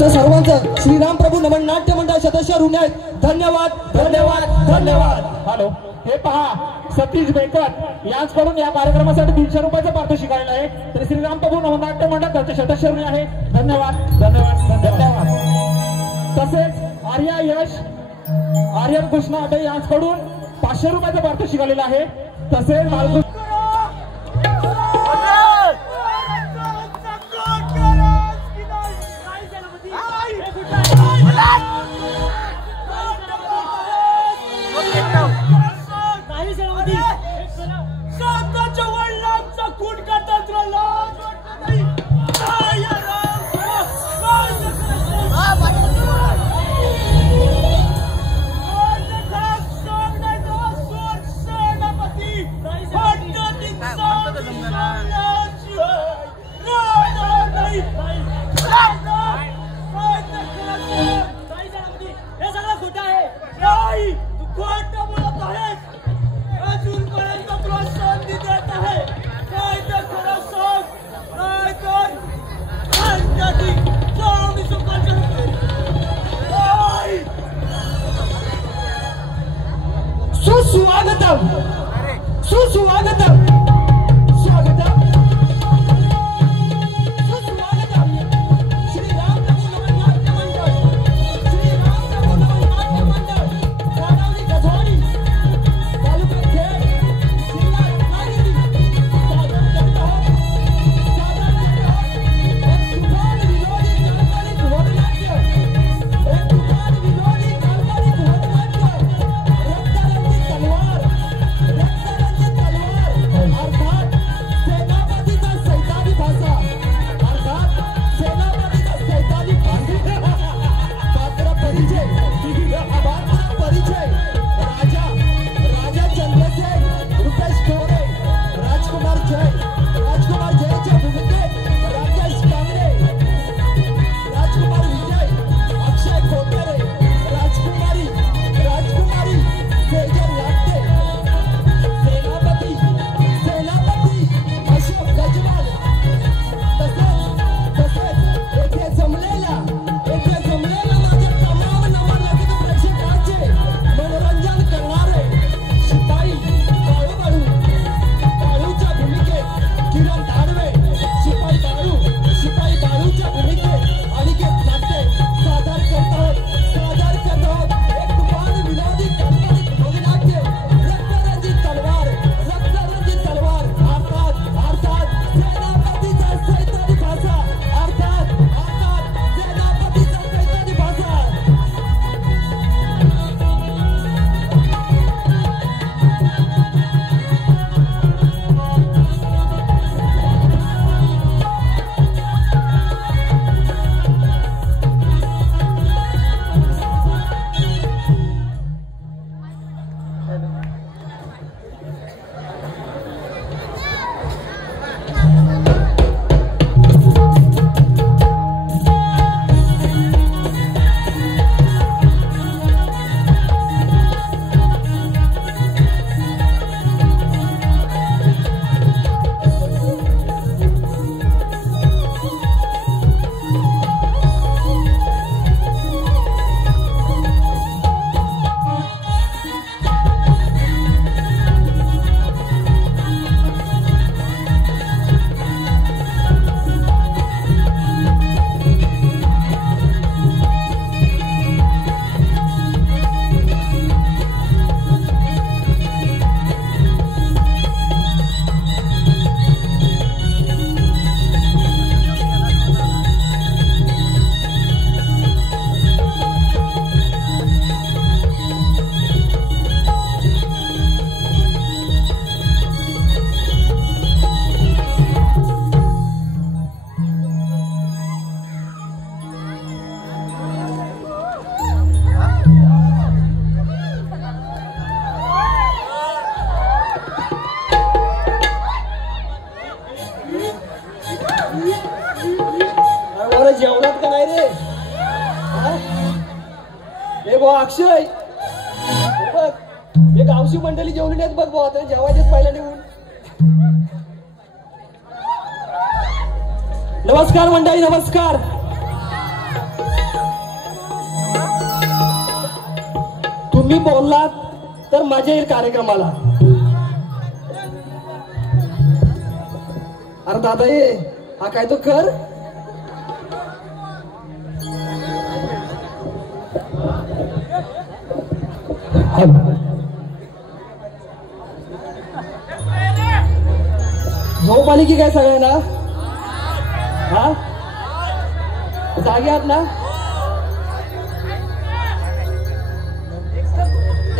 आपल्या सर्वांचं श्रीराम प्रभू नमन नाट्य मंडळ सदस्य ऋणी आहेत. धन्यवाद धन्यवाद धन्यवाद. हॅलो, हे पहा सतीश बेकर यांच्याकडून या कार्यक्रमासाठी 300 रुपयाचं पारितोषिक आलेलं आहे. तर श्रीराम प्रभू नमन नाट्य मंडळ त्याचे सदस्य ऋणी आहे. धन्यवाद धन्यवाद धन्यवाद. तसेच आर्यन कृष्ण अटे यांच्याकडून 500 रुपयाचं पारितोषिक आलेलं आहे. तसेच सुस्वागतम सुस्वागतम स्वागतम सुस्वागतम. श्रीराम प्रभू नमन नाट्य मंडळ, श्रीराम प्रभू नमन नाट्य मंडळ, सावली गजवाडी, तालुका खेड, जिल्हा रत्नागिरी. सादर करतो एक तुफान विनोदी काल्पनिक घोडनाट्य, एक तुफान विनोदी काल्पनिक घोडनाट्य. अर्थात सेनापतीचा सैतानी भाषा, अर्थात सेनापतीचा सैतानी पात्र परिचय, पात्र परिचय. राजा चंद्रसेन, रुपेश खोरे, राजकुमार जयच्या भूमिकेत राकेश कांगडे, राजकुमार विजय, अक्षय खोतरे, राजकुमारी सेजल लाटे, सेनापती अशोक गजवाल. तसेच येथे जमलेल्या माझ्या तमाम नवरसिक प्रेक्षकांचे मनोरंजन करणारे शिपाई बाळूच्या भूमिकेत किरण दानवे, शिपाई बाळूच्या भूमिकेत अनिकेत नाट्ये सादर करतात एक तुफान विनोदी काल्पनिक भोगनाट्य, रक्तरंजित तलवार अर्थात सेनापतीचा सैतानी भाषा, अर्थात सेनापतीचा सैतानी भाषा. जेवणात का नाही रे? हे बघ अक्षय, बघ हे गावची मंडळी जेवली आहेत बघ भाऊ. आता जेवायचेच पहिला निघून. नमस्कार मंडळी, नमस्कार. तुम्ही बोललात तर मजा येईल कार्यक्रमाला. अरे दादा ये हा काय तो कर. झोप आली की काय सगळ्यांना? हा जागे आहात ना?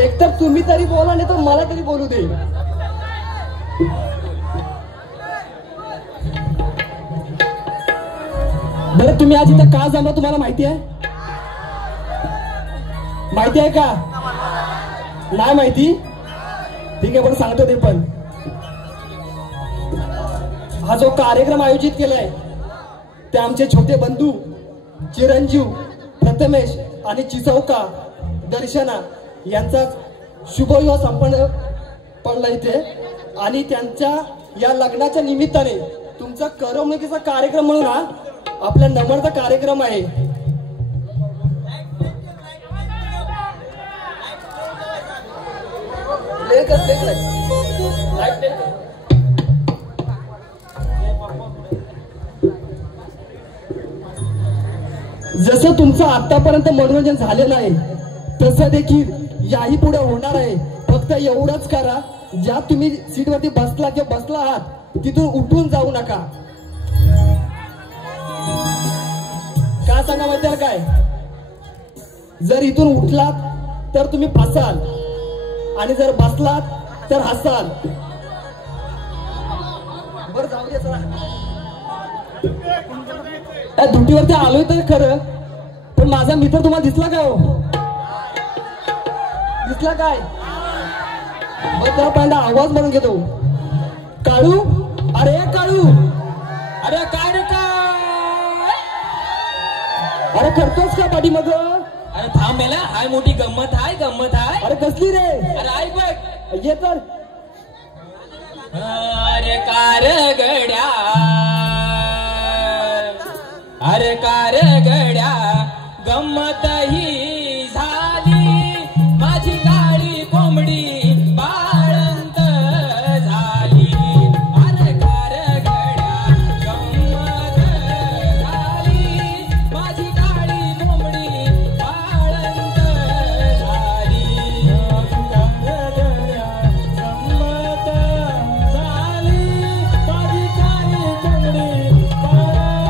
एकतर तुम्ही तरी बोला नाही तर मला तरी बोलू दे. बरं तुम्ही आज इथं का जमला तुम्हाला माहिती आहे? माहिती आहे का? नाही माहिती? ठीक आहे बरं सांगतो ते पण. हा जो कार्यक्रम आयोजित केलाय ते आमचे छोटे बंधू चिरंजीव प्रथमेश आणि चिचौका दर्शना यांचा शुभविवाह संपन्न पडला इथे आणि त्यांच्या या लग्नाच्या निमित्ताने तुमचा करमणुकीचा कार्यक्रम म्हणून हा आपल्या नम्रता कार्यक्रम आहे. जसं तुमचं आतापर्यंत मनोरंजन झालेलं आहे तसं देखील याही पुढे होणार आहे. फक्त एवढंच करा, ज्या तुम्ही सीटवरती बसला किंवा बसला आहात तिथून उठून जाऊ नका. का सांगा माहिती आहे काय? जर इथून उठलात तर तुम्ही फसाल आणि जर बसलात तर हसाल. बरं जाऊ दे चला. त्या दुटीवरती आलोय तर खरं पण माझा मित्र तुम्हाला दिसला काय? हो दिसला काय? मग त्याला पहिला आवाज म्हणून घेतो. काळू, अरे काळू, अरे काय रे काय? अरे करतोस का पाठी मग? अरे थांब मेला, हाय मोठी गंमत हाय, गंमत हाय. अरे कसली रे? अरे ऐक बघ. ये तर. अरे कार गड्या, अरे कार गड्या, गंमत ही झाली, माझी काळी कोंबडी बाळंत झाली. अरे कार गड्या, गंमत झाली, माझी काळी कोंबडी बाळंत झाली. कार गड्या, गंमत झाली, माझी काळी कोंबडी बाळंत झाली.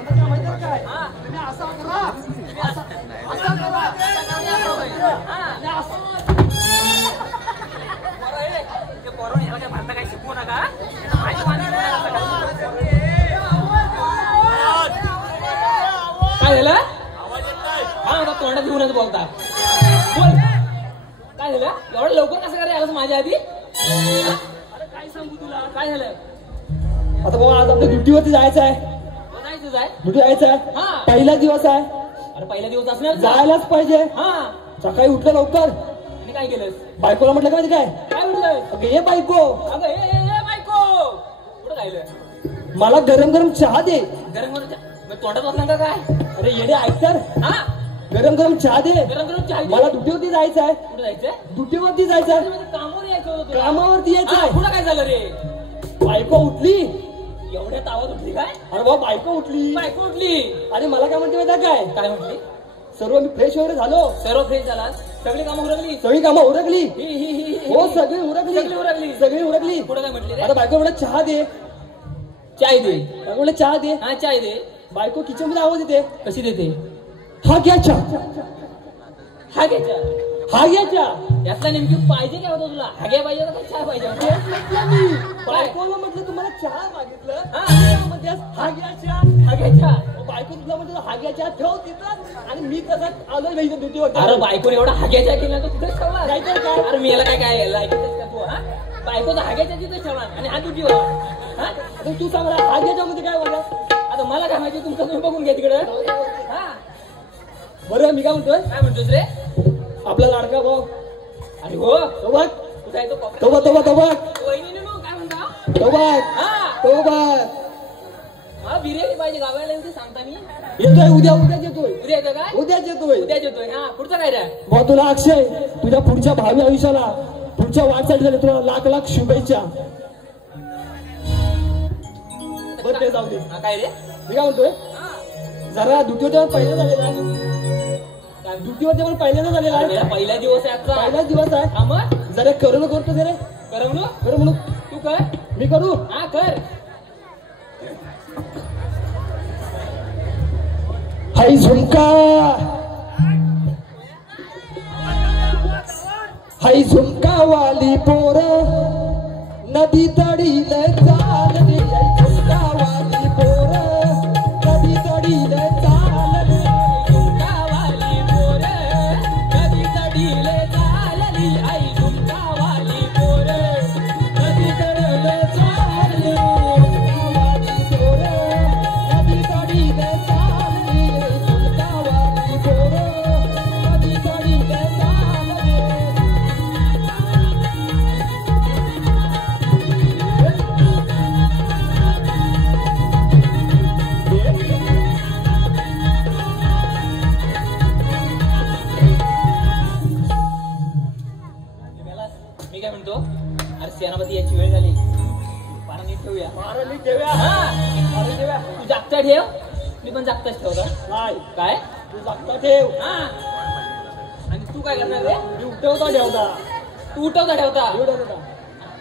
म्हणतात माहिती आहे काय? तुम्ही असा करा, असा करा. काय शिकवू नका. काय झालं? हा आता तोंडात घेऊनच बोलता. बोल काय झालं? एवढं लवकर कसं काय आलं माझ्या आधी? अरे काय सांगू तुला, काय झालं? आता बाबा आज आपल्या ड्युटीवरती जायचं आहे. जायचं आहे. ड्युटी जायचं आहे. हा. पहिला दिवस आहे. अरे पहिला दिवस असणार. जायलाच पाहिजे. हा. सकाळी उठलं लवकर. आणि काय केलंस? बायकोला म्हटलं का माहिती काय? काय म्हटलंय? अगं ये बायको, अगं ए बायको कुठं राहिलं? मला गरम गरम चहा दे. गरम गरम तोंडात वाटलं का काय? अरे येडे ऐक तर, हा गरम गरम चहा दे. गरम गरम चहा. मला ड्युटीवरती जायचं आहे. कुठं जायचंय? ड्युटीवरती जायचं आहे. कामावर यायचं होतं तुला. कामावरती यायचं आहे. पुढं काय झालं रे? बायको उठली. एवढ्या तावात उठली काय? अरे बाबा बायको उठली. बायको उठली. आणि मला काय म्हणते माहिती काय? काय म्हटली? सर्व मी फ्रेश वगैरे झालो. सर्व फ्रेश झाला. सगळी कामं उरकली. सगळी कामं उरकली. ही. हो सगळी उरकली. सगळी उरकली. सगळी उरकली. पुढे काय म्हटली रे? आता बायको म्हणत चहा दे. चाय दे. बायको म्हणत चहा दे. हा चाय दे. बायको किचन मध्ये आवाज येते. कशी देते? हा घ्या चहा. हा घ्या चहा. हा घ्या चहा. यातला नेमकी पाहिजे काय होतं तुला? हाग्या पाहिजे का चहा पाहिजे? तेच म्हटलं मी. बायकोला म्हटलं तुम्हाला चहा मागितलं. हा. म्हणजे हा घ्या चहा. हा घ्या चहा. बायको तुला म्हणजे हा घ्या चहा ठेव तिथं. आणि मी तसं आलोय नाही ड्युटीवर. अरे बायकोने एवढा हाग्याच्या केला तो तिथेच ठेवला. नाहीतर काय? अरे मी याला काय ऐकतेस का तू? हा बायकोचा हाग्याच्या तिथेच ठेवला आणि हा ड्युटीवर. हा आता तू सांग मला हा घ्याच्या मध्ये काय बोलला? आता मला काय माहिती, तुमचं तुम्ही बघून घ्या तिकडे. हा बरं मी काय म्हणतोय? काय म्हणतोस रे? आपला लाडका भाऊ. अरे हो तो बघ. कुठे आहे तो? कॉफी. तो बघ तो बघ तो बघ वहिनी काय म्हणता? तो बघ हा तो बघ. हा बिर्याणी पाहिजे गावाला येऊन ते सांगता मी. येतोय उद्याच येतोय. उद्या येतो काय? उद्याच येतोय. उद्याच येतोय. हा पुढचं काय रे? भाऊ तुला अक्षय तुझ्या पुढच्या भावी आयुष्याला पुढच्या वाटचालीसाठी तुला लाख लाख शुभेच्छा. बरं ते जाऊ दे. हा काय रे? मी काय म्हणतोय, हा जरा ड्युटीवर पहिल्यांदा झालेला. ड्युटीवर पहिल्यांदा झालेला अरे, आहे. पहिला दिवस आहे आजचा. पहिलाच दिवस आहे. हा मग जरा करू करतो रे. करमणूक करू म्हणून तू कर. मी करू. हा कर. हाय झुमका हाय झुमका वाली पोर नदी तडील चालली. झुमका वाली पोर नदी तडील चालली. झुमका वाली पोर कधी तडील चालली. आई झुमका वाली पोर नदी तडील चालली. वाली पोर नदी तडील चालली. झुमका वाली पोर नदी तडील चालली. मी काय म्हणतो, अरे सेनापती याची वेळ झाली. पारा नीट ठेवूया. महाराणी देव्या. हा देव्या. तू जागता ठेव, मी पण जागताच ठेवतो. नाही काय? तू जागता ठेव. हा आणि तू काय करणार रे? मी उठवता ठेवता. तू उठवता ठेवता. एवढं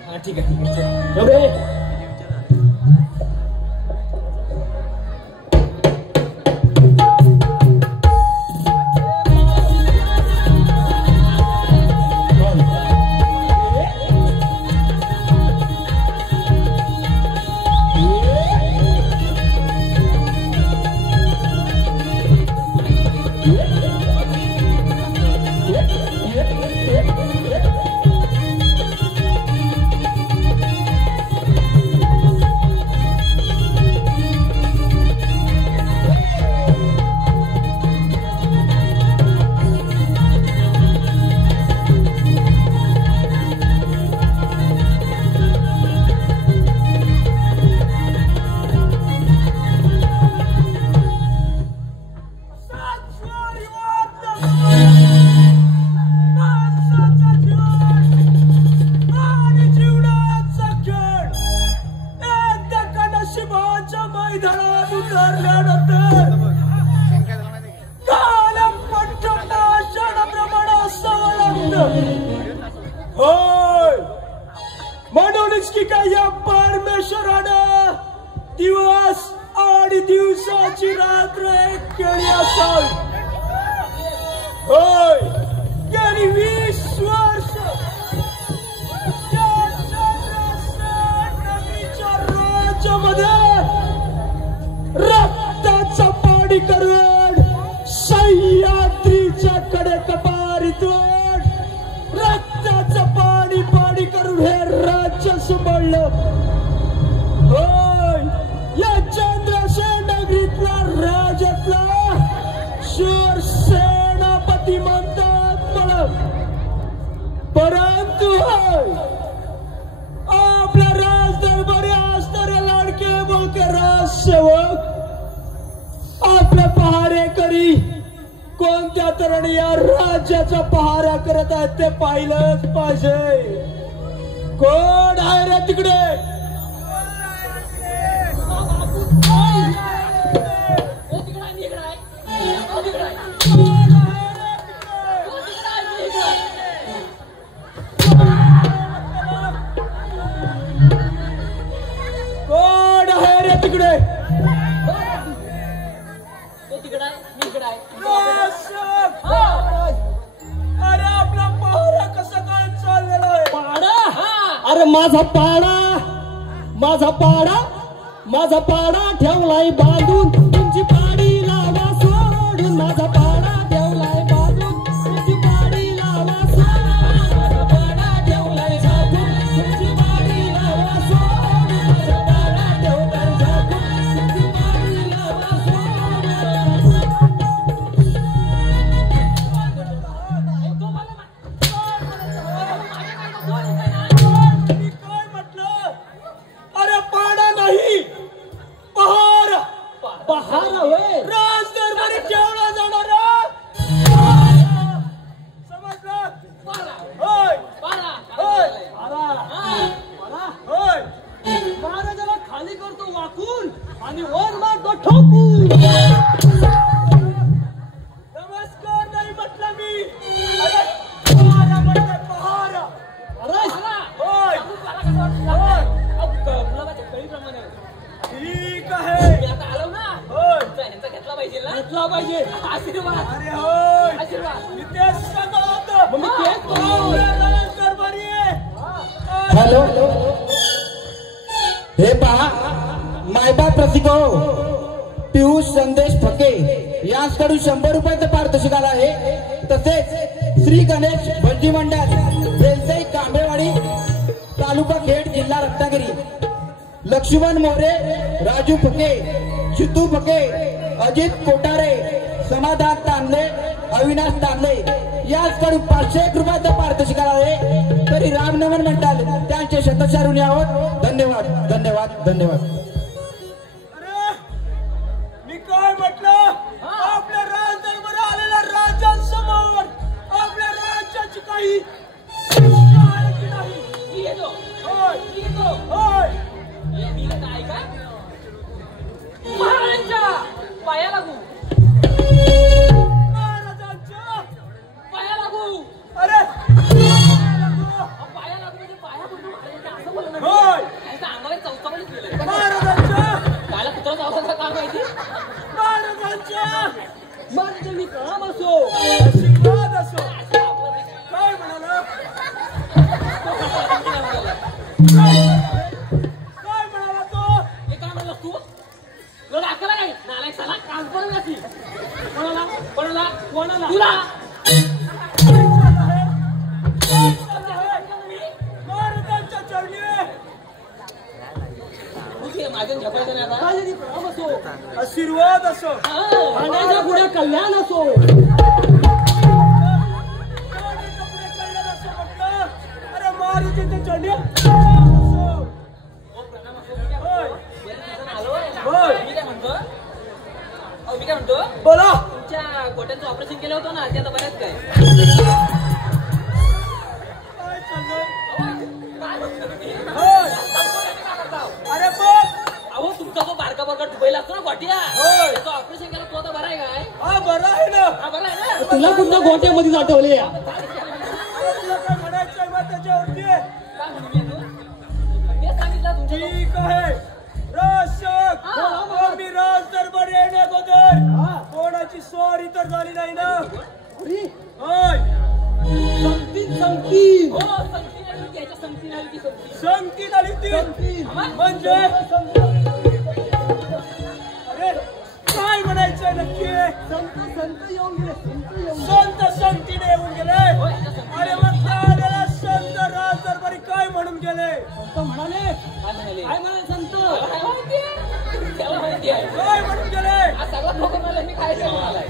हा ठीक आहे ठीक आहे. एवढे म्हणूनच की काय या परमेश्वरानं दिवस आणि दिवसाची रात्र एक केली असावी. होय, गेली 20 वर्ष त्या चंद्रसेन नगरीच्या राज्यामध्ये रक्ताचा पाणी करून सह्याद्रीच्या कडे कपारीतून रक्ताचं पाणी पाणी करून हे राज्य सांभाळलं. होय, या चंद्रसेन नगरीतला राज्यातला शूर सेनापती म्हणतात मला. परंतु आपल्या राजदरबारी असणारे लाडके बोलके राजसेवक आपल्या पहारेकरी कोणत्या तऱ्हेने या राज्याचा पहारा करत आहेत ते पाहिलंच पाहिजे. कोण आहे रे तिकडे? कोण आहे रे तिकडे? अरे आपला पहारा कसा काय चाललेला आहे? पाडा? अरे माझा पाडा ठेवलाय बांधून, तुमची पाडी लावा सोडून. माझा पाडा ठेवलाय बांधून, तुमची पाडी लावा सोडून. माझा पाडा ठेवलाय झाकून, तुमची पाडी लावा सोडून. माझा पाडा ठेवलाय झाकून, तुमची पाडी लावा सोडून. मी काय म्हटलं? अरे पाडा नाही, पहारा. पहारा होय? राजदरबारी ठेवला जाणार. समजलं? होय होय होय. महाराजाला खाली करतो वाकून आणि वर मारतो ठोकून. नमस्कार नाही म्हटलं मी. अरे पहारा म्हणजे पहारा. होय होय. ठीक आहे. होय. घेतला पाहिजे. आशीर्वाद. अरे होय, आशीर्वाद. मी तेच सांगत होतो. मग मी तेच बोललो. आपल्या राजदरबारी आहे. हॅलो, हे पहा, मायबाप रसिको पियुष संदेश फके यांच्याकडून 100 रुपयाचं पारितोषिक आलं आहे. तसेच श्री गणेश भंडी मंडळ बेलसई कांबेवाडी तालुका खेड जिल्हा रत्नागिरी, लक्ष्मण मोरे, राजू फके, चितू फके, अजित कोटारे, समाधान तांबले, अविनाश तांबले याचकडून 501 रुपयाचं पारितोषिक आलं आहे. तरी रामनगर मंडळ त्यांचे शतशारुणी आहोत. धन्यवाद धन्यवाद धन्यवाद. अरे मी काय म्हटलं? आपल्या राजदरबारी आलेल्या राजांसमोर आपल्या राज्याची काही शिक्षा आहे की नाही? होय होय. महाराजांच्या पाया लागू. महाराजांच्या पाया लागू. अरे पाया लागू म्हणजे पाया पडून महाराजांच्या असं बोलणं. होय. आम्हाला चौथामध्ये केलं. महाराजांच्या कायला कुत्रा चावला काय माहिती? महाराजांच्या माझी काम असो. आशीर्वाद असो. काय म्हणाला? काय म्हणाला तो? हे काय म्हणलास तू? तुला दाखवला काय? नालायक साला काम करून जाती. कोणाला? कोणाला? कोणाला? तुला. महाराजांच्या चरणी कुठे माझ्या झपायचं नाही आता? माझी काम असो. आशीर्वाद असो. खाण्याच्या पुढे कल्याण असो. कपडे कल्याण असो म्हटलं. अरे महाराजांच्या चरणी असो. होय होय. मी काय म्हणतो? मी काय म्हणतो? बोला. तुमच्या गोट्यांचं ऑपरेशन केलं होतं ना, ते आता बऱ्याच काय? काय चाललंय? काय म्हणतो तुम्ही? होय. अरे बघ. अहो तुमचा जो बारका बारका दुबईला असतो ना गोट्या, होय. तो ऑपरेशन केलं तो आता बरा आहे काय? हा बरं आहे ना. हा बरा आहे ना? तुला कुठल्या गोट्यामध्ये आठवले? तुला काय म्हणायचंय बा त्याच्यावरती? काय म्हणू मी आता? तेच सांगितलं तुमच्या ठीक आहे. राजसेवक, मी राज काय नक्की संत येऊन गेले, संत संतीने येऊन गेले. अरे मग त्यावेळेला संत राज दरबारी काय म्हणून गेले? संत म्हणाले, काय म्हणाले संत? त्याला माहिती आहे काय म्हणून गेले? आज सगळा ठोकर मला मी काय म्हणालाय.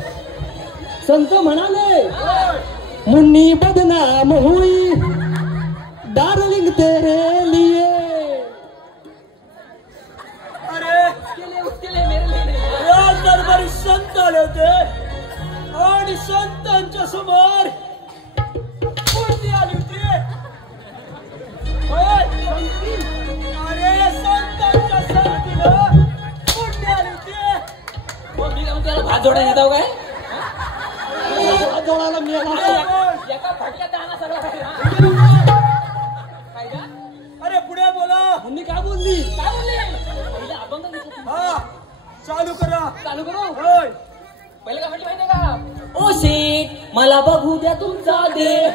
संत म्हणाले, होय. मुन्नी बदनाम हुई डार्लिंग तेरे लिए. अरे उसके लिए मेरे लिए नहीं. राज दरबारी संत आले होते आणि संतांच्या समोर कोणती आली होती? होय. अरे संतांच्या संगतीनं कोणती आली होती? मग मी काय म्हणतो, त्याला भात जोडायला येतो काय? जोडायला मिळाला. एका फटक्यात दाना सगळं खाईल, हा? काय का? अरे पुढे बोला. मुन्नी काय बोलली? काय बोलले? पहिले अभंग घेतला. हा चालू करा. चालू करू. होय. पहिले काय म्हटलं माहितीये का? ओ शेठ, मला बघू द्या तुमचा देह.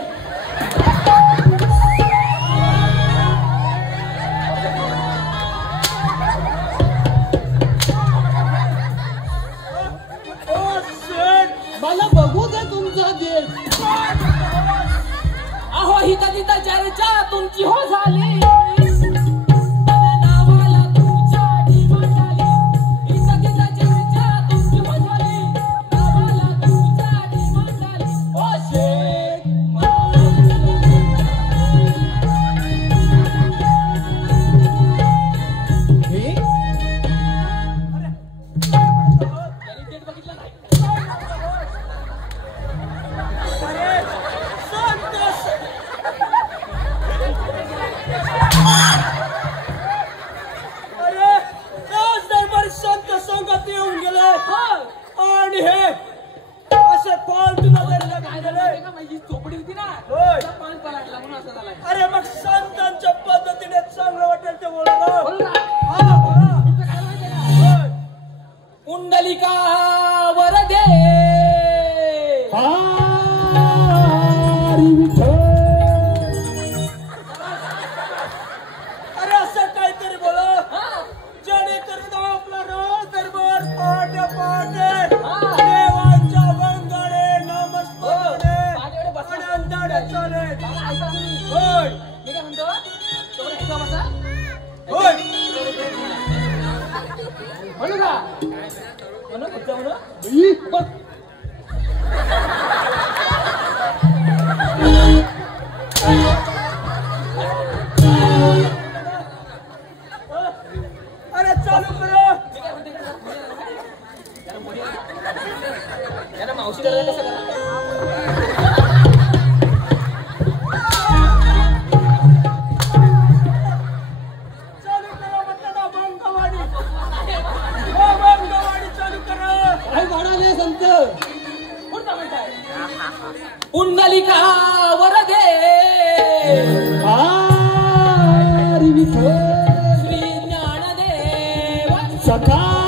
ओ शेठ, मला बघू दे तुमचा देश. अहो हिता तिता चर्चा तुमची हो झाली. नावाला तुमच्या डिमांड आली. हिता तिता चर्चा तुमची हो झाली. नावाला तुमच्या डिमांड आली. ओ शेठ, मी त्यांनी डेट बघितलं नाही. अरे संत अरे राज दरबारी संत संगत येऊन गेले आणि हे असे फालतू नजरेला काय गेले. झालं का? माझी चोपडी होती ना, होय. त्याला पान पलटला म्हणून असं झालंय. अरे मग संतांच्या पद्धतीने चांगलं वाटेल ते बोला ना. बोल ना. हा बोला. तुमचं काय माहितीये का? होय. कुंडलिका वरदे. हरी विठ्ठल. अरे असं काहीतरी बोला हा. जेणेकरून आपला राज दरबार पहाटे पहाटे हा. देवांच्या वंगाडे नमस्काराने माझ्याकडे बसा. आणि अंधाडे चालेल. मला ऐका तुम्ही. होय. मी काय म्हणतो, तोवर ऐका बसा. होय. म्हणू का? म्हणू पुढचं म्हणू. बघ. अरे चालू करा. मी काय म्हणते, त्याला मावशी करायला कसं करा? चालू करा म्हटलं ना भंगवाडी. हो भंगवाडी चालू करा. काय म्हणाले संत? पुढचा म्हणताय. कुंडलिका वरदे. हरी विठ्ठल. श्री ज्ञानदेव. सखाराम.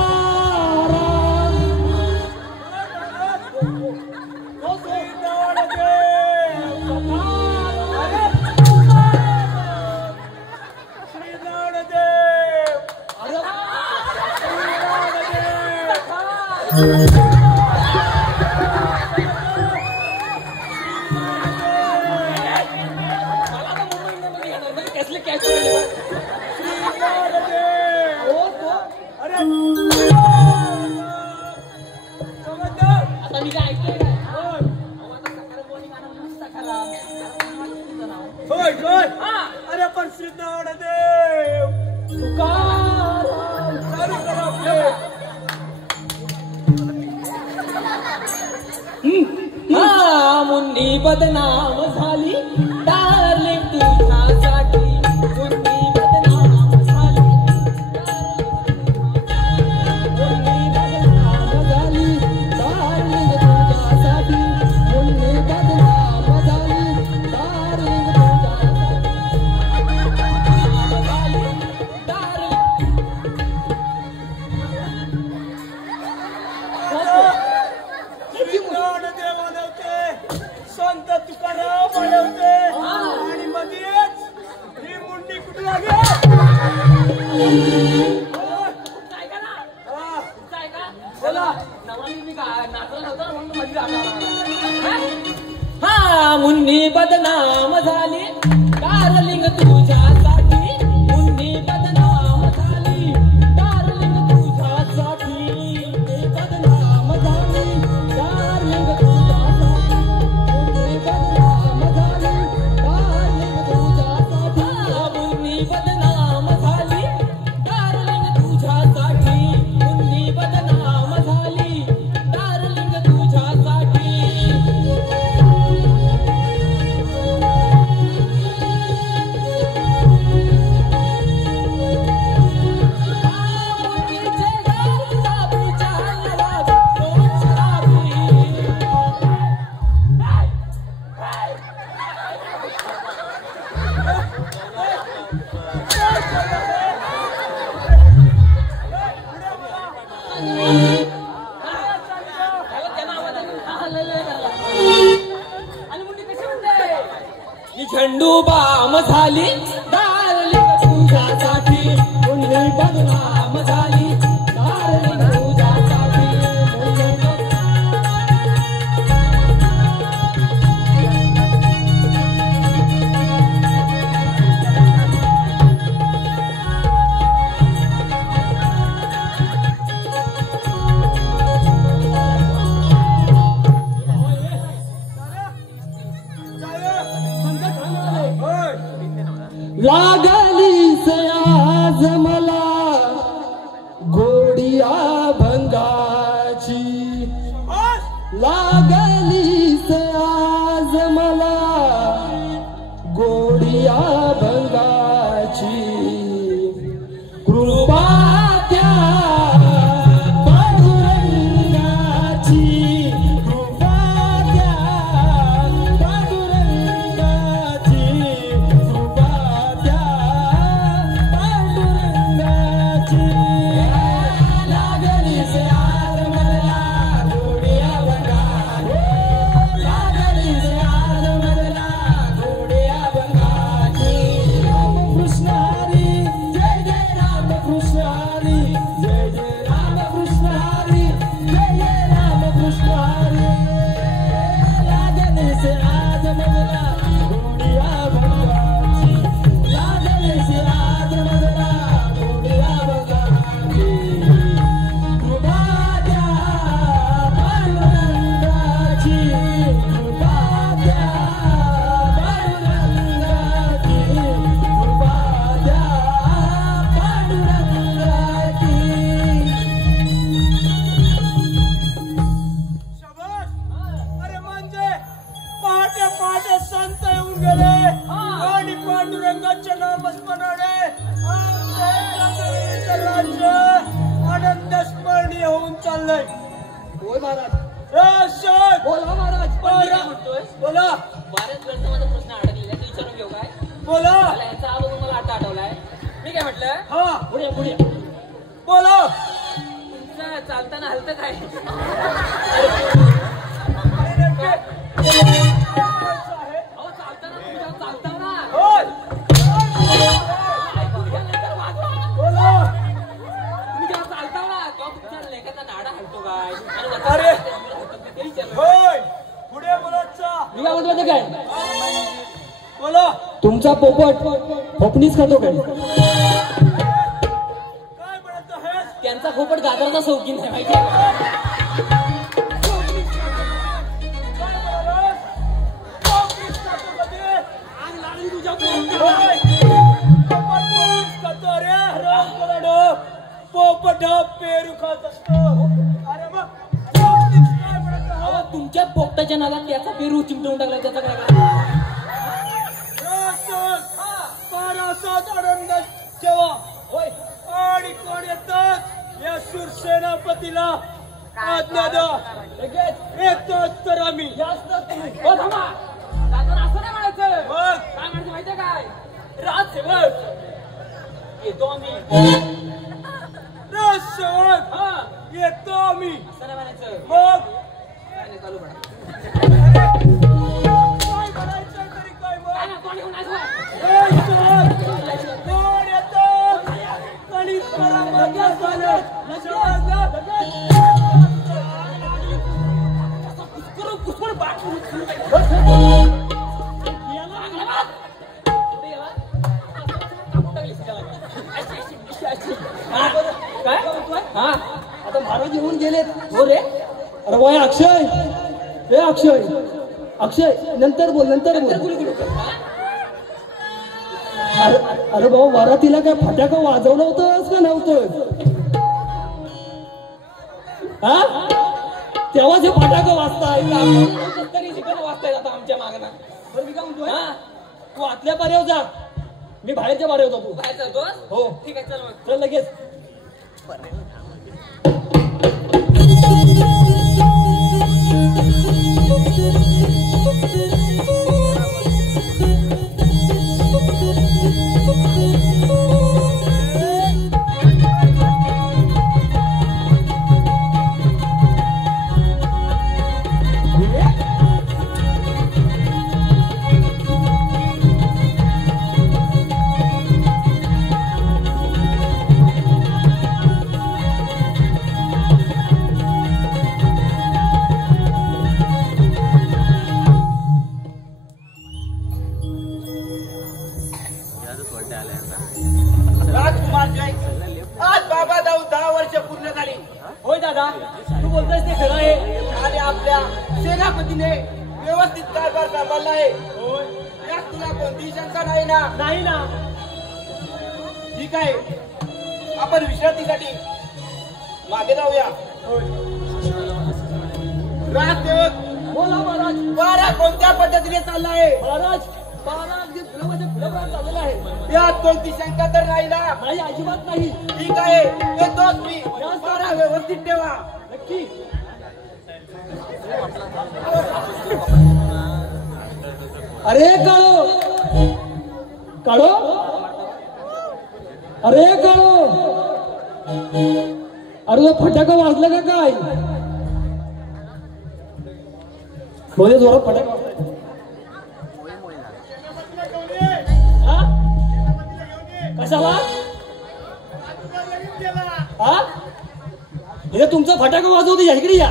मला तर मुंबईमध्ये येणार नाही. कसले कॅश आता मी काय ऐकलंय काय? अहो, आता सकाराम बोलणी गाणं म्हणून सकाराम. होय होय. हा. अरे पण श्रीनारायण देव तुकाराम. चालू करा आपले. हा मुन्नी बदनाम झाली डार्लिंग तुझ्यासाठी. मुन्नी बदनाम झाली. मुन्नी बदनाम झाली डार्लिंग तुझ्यासाठी. मुन्नी बदनाम झाली डार्लिंग श्रीनारायण देव आले होते. संत तुकाराम आले होते. आणि मध्येच ही मुंडी कुठे आली? ऐका ना. हा. ऐका. बोला नवरा मी नाचला नव्हता ना म्हणून माझी हा मुन्नी बदनाम झाली डार्लिंग तुझ्यासाठी मुन्नी बदनाम झाली डार्लिंग तुझ्यासाठी बदनाम झाली डार्लिंग तुझ्यासाठी मुन्नी बदनाम झाली डार्लिंग तुझ्यासाठी मुन्नी बदनाम झाली डार्लिंग तुझ्यासाठी मुन्नी बदनाम झाली डार्लिंग तुझ्यासाठी झेंडू बाम झाली डार्लिंग तुझ्यासाठी मुन्नी बदनाम झाली डार्लिंग तुझ्यासाठी लागली से आज मला गोडिया भंगाची लागली से आज मला गोडिया भंगाची कृपा त्या पांडुरंगाची कृपा त्या पांडुरंगाची लागली से आज मला गोडिया भंगाची लागली से आज मला गोडिया भंगाची रामकृष्ण हरी जय जय रामकृष्ण हरी जय जय रामकृष्ण हरी जय जय रामकृष्ण हरी लागली से आज मला गोडिया भंगाची लागली से आज मला गोडिया भंगाची कृपा द्या पांडुरंगाची कृपा द्या पांडुरंगाची कृपा द्या पांडुरंगाची शाबास. अरे म्हणजे पहाटे पहाटे संत येऊन गेले आणि पांडुरंगाचे नामस्मरणे राज्य आनंद स्मरणीय होऊन चाललंय. होय महाराज. बोला महाराज. बोला बऱ्याच वेळचा माझा प्रश्न अडकलेला आहे विचारून घेऊ काय बोला. मला याचा अगोदर मला आता आठवलाय मी काय म्हटलं हा पुढे पुढे बोला. तुमचं चालताना हलतं काय अहो चालताना तुम्ही जेव्हा चालताना होय. ऐकून घ्यानंतर वाजवा. बोला. तुम्ही जेव्हा चालताना तेव्हा तुमच्या लेखाचा नाडा हलतो काय आणि अरे. ते विचारलं. होय. पुढे बोलायचा. मी काय म्हणतो माहिती काय बोला. तुमचा पोपट खोपणीच खातो काय काय म्हणत आहेस? त्यांचा पोपट गाजराचा शौकीन आहे माहिती आहे का? काय म्हणालास? काँग्रेस खात्यामध्ये आग लागली तुझ्या होय. पोपटाला. पोपट पोलीस खातो. अरे राम कराडो. पोपट हा पेरू खात असतो. अरे मग काँग्रेस काय म्हणत अहो आहात? तुमच्या पोपटाच्या नादात त्याचा पेरू चिमटवून टाकला त्याचा काय करायचं? पारासात आनंद ठेवा. होय. आणि कोण येतात या शूरसेनापतीला आज्ञा द्या. लगेच येतोच तर आम्ही. जास्त तुम्ही हो थांबा जाताना असं नाही म्हणायचं मग काय म्हणायचं माहितीये काय राजसेवक येतो आम्ही राजसेवक हा येतो आम्ही. असं नाही म्हणायचं मग काय नाही चालू पडा काय म्हणायचं तरी काय मग? काय ना कोणी म्हणायचं राजसेवक कोण येतो? कणिक करा. मग या झालं. समजलं? गेलेत. हो रे अरे वय अक्षय, हे अक्षय, अक्षय नंतर बोल, नंतर बोल. गुलगुलू कर. अरे भाऊ वरातीला काय फटाका वाजवलं होतंस का नव्हतं? हा तेव्हाच हे फटाका वाजताय. तरी शिकवण वाचताय आता आमच्या मागणं. बरं मी काय म्हणतोय, हा तू आतल्या पाऱ्यावर जा, मी बाहेरच्या पाऱ्यावर जातो. बाहेर चालतोस. हो ठीक आहे चल मग. चल लगेच. राजकुमार जय, आज बाबा जाऊ 10 वर्ष पूर्ण झाली. होय दादा, तू बोलतोयस ते खरं आहे. आणि आपल्या सेनापतीने व्यवस्थित कारभार सांभाळला आहे. यात तुला कोणतीही शंका नाही ना? नाही ना. ठीक आहे, आपण विश्रांतीसाठी मागे जाऊया. राजसेवक बोला महाराज. वारा कोणत्या पद्धतीने चालला आहे? महाराज बारा अगदी फुलामध्ये फुलं चाललेलं आहे. यात कोणती शंका तर नाही ना? नाही अजिबात नाही. ठीक आहे, येतोच मी. वारा व्यवस्थित ठेवा. नक्की. अरे काळो, काळो, अरे काळो, अरे तो फटाका वाजला का काय? बोले जोरात फटाका वाजला. हा? कशाला? हा हे तुमचा फटाका वाजवते, या इकडे या.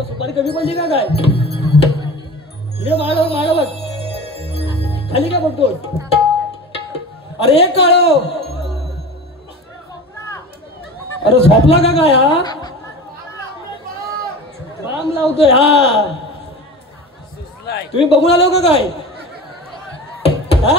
सुपारी कमी पडली का काय? इकडे माग बघ, खाली काय बघतो? अरे काळो, अरे झोपला का काय? हा बाम लावतोय. हा तुम्ही बघून आलो का काय? हा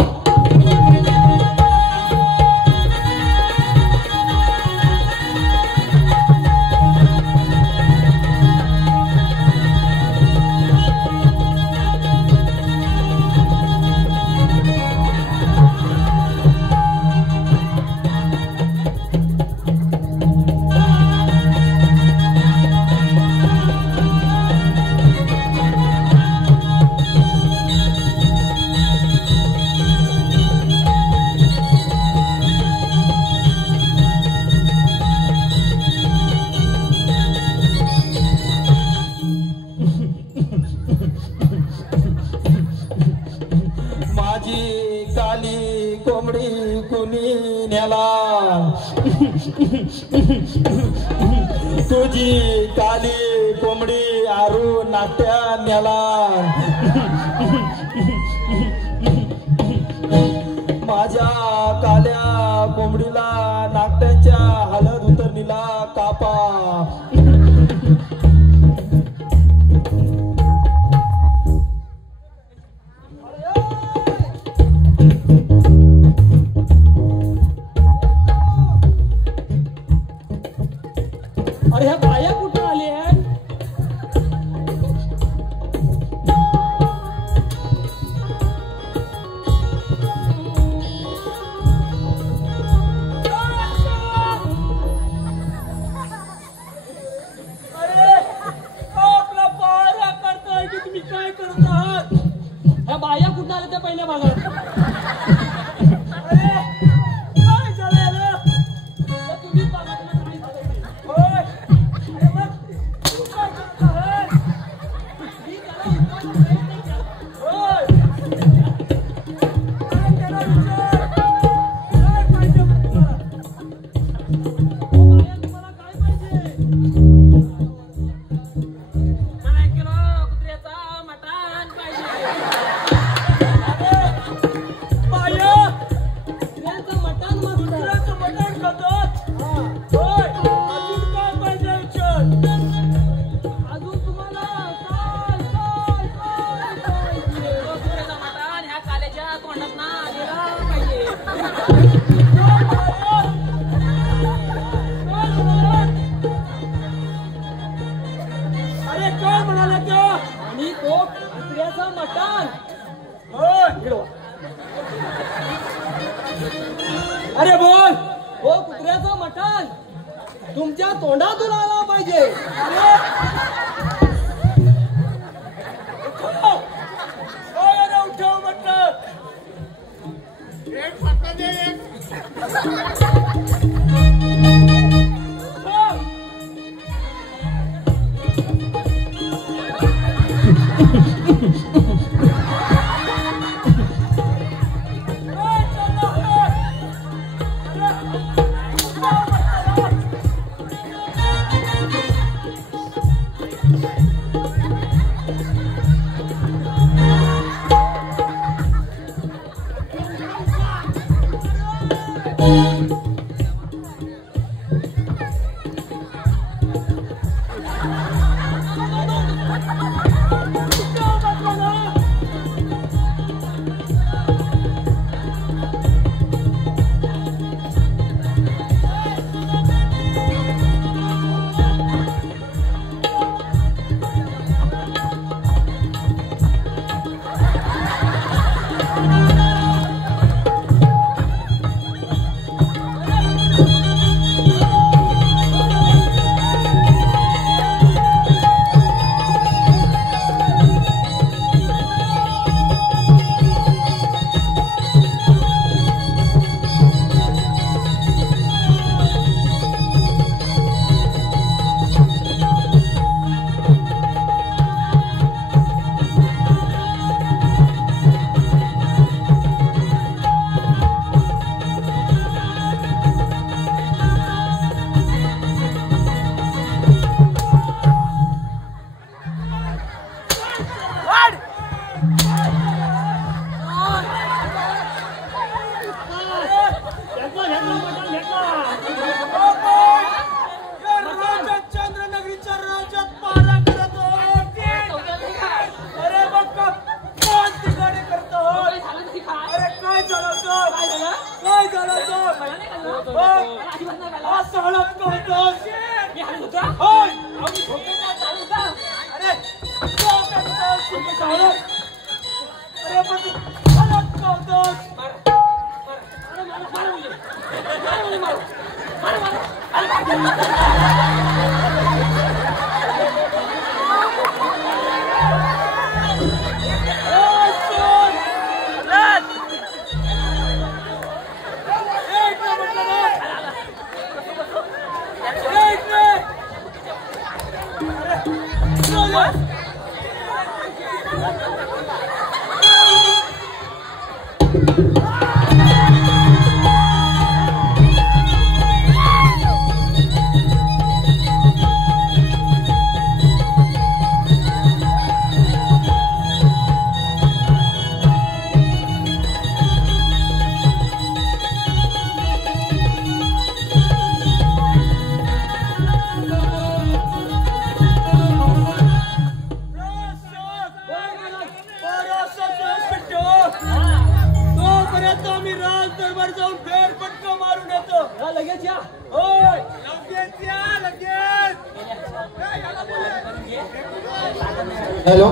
तुझी काली कोंबडी आरू नाट्या न्याला. माझ्या काल्या कोंबडीला नाट्यांच्या हळद उतरणीला कापा. अरे ह्या बाया कुठून आली आहेत? बोकडाचं मटण तुमच्या तोंडातून आला पाहिजे. उठव म्हटलं. चंद्रनगरीच्या राज्यात पारा करत अरे बघ कोण ठिकाणी करतो. अरे काय झालं काय झालं असं हळद करतोस. अरे अरे पण हळद करतोस. हॅलो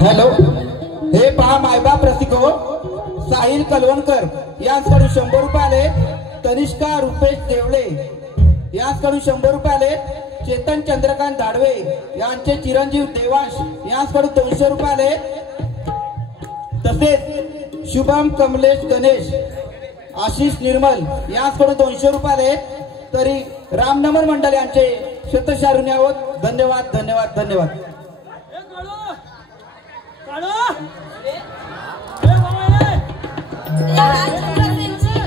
हॅलो हे पहा मायबाप रसिको साहिल कलवणकर यांच्याकडून 100 रुपये आले. तनिष्का रुपेश देवळे यांच्याकडून 100 रुपये आले. चेतन चंद्रकांत धाडवे यांचे चिरंजीव देवांश यांच्याकडून 200 रुपये आले. तसेच शुभम कमलेश गणेश आशिष निर्मल यांच्याकडून 200 रुपये आले. तरी रामनमन मंडळ यांचे शतशः ऋणी आहोत. धन्यवाद धन्यवाद धन्यवाद.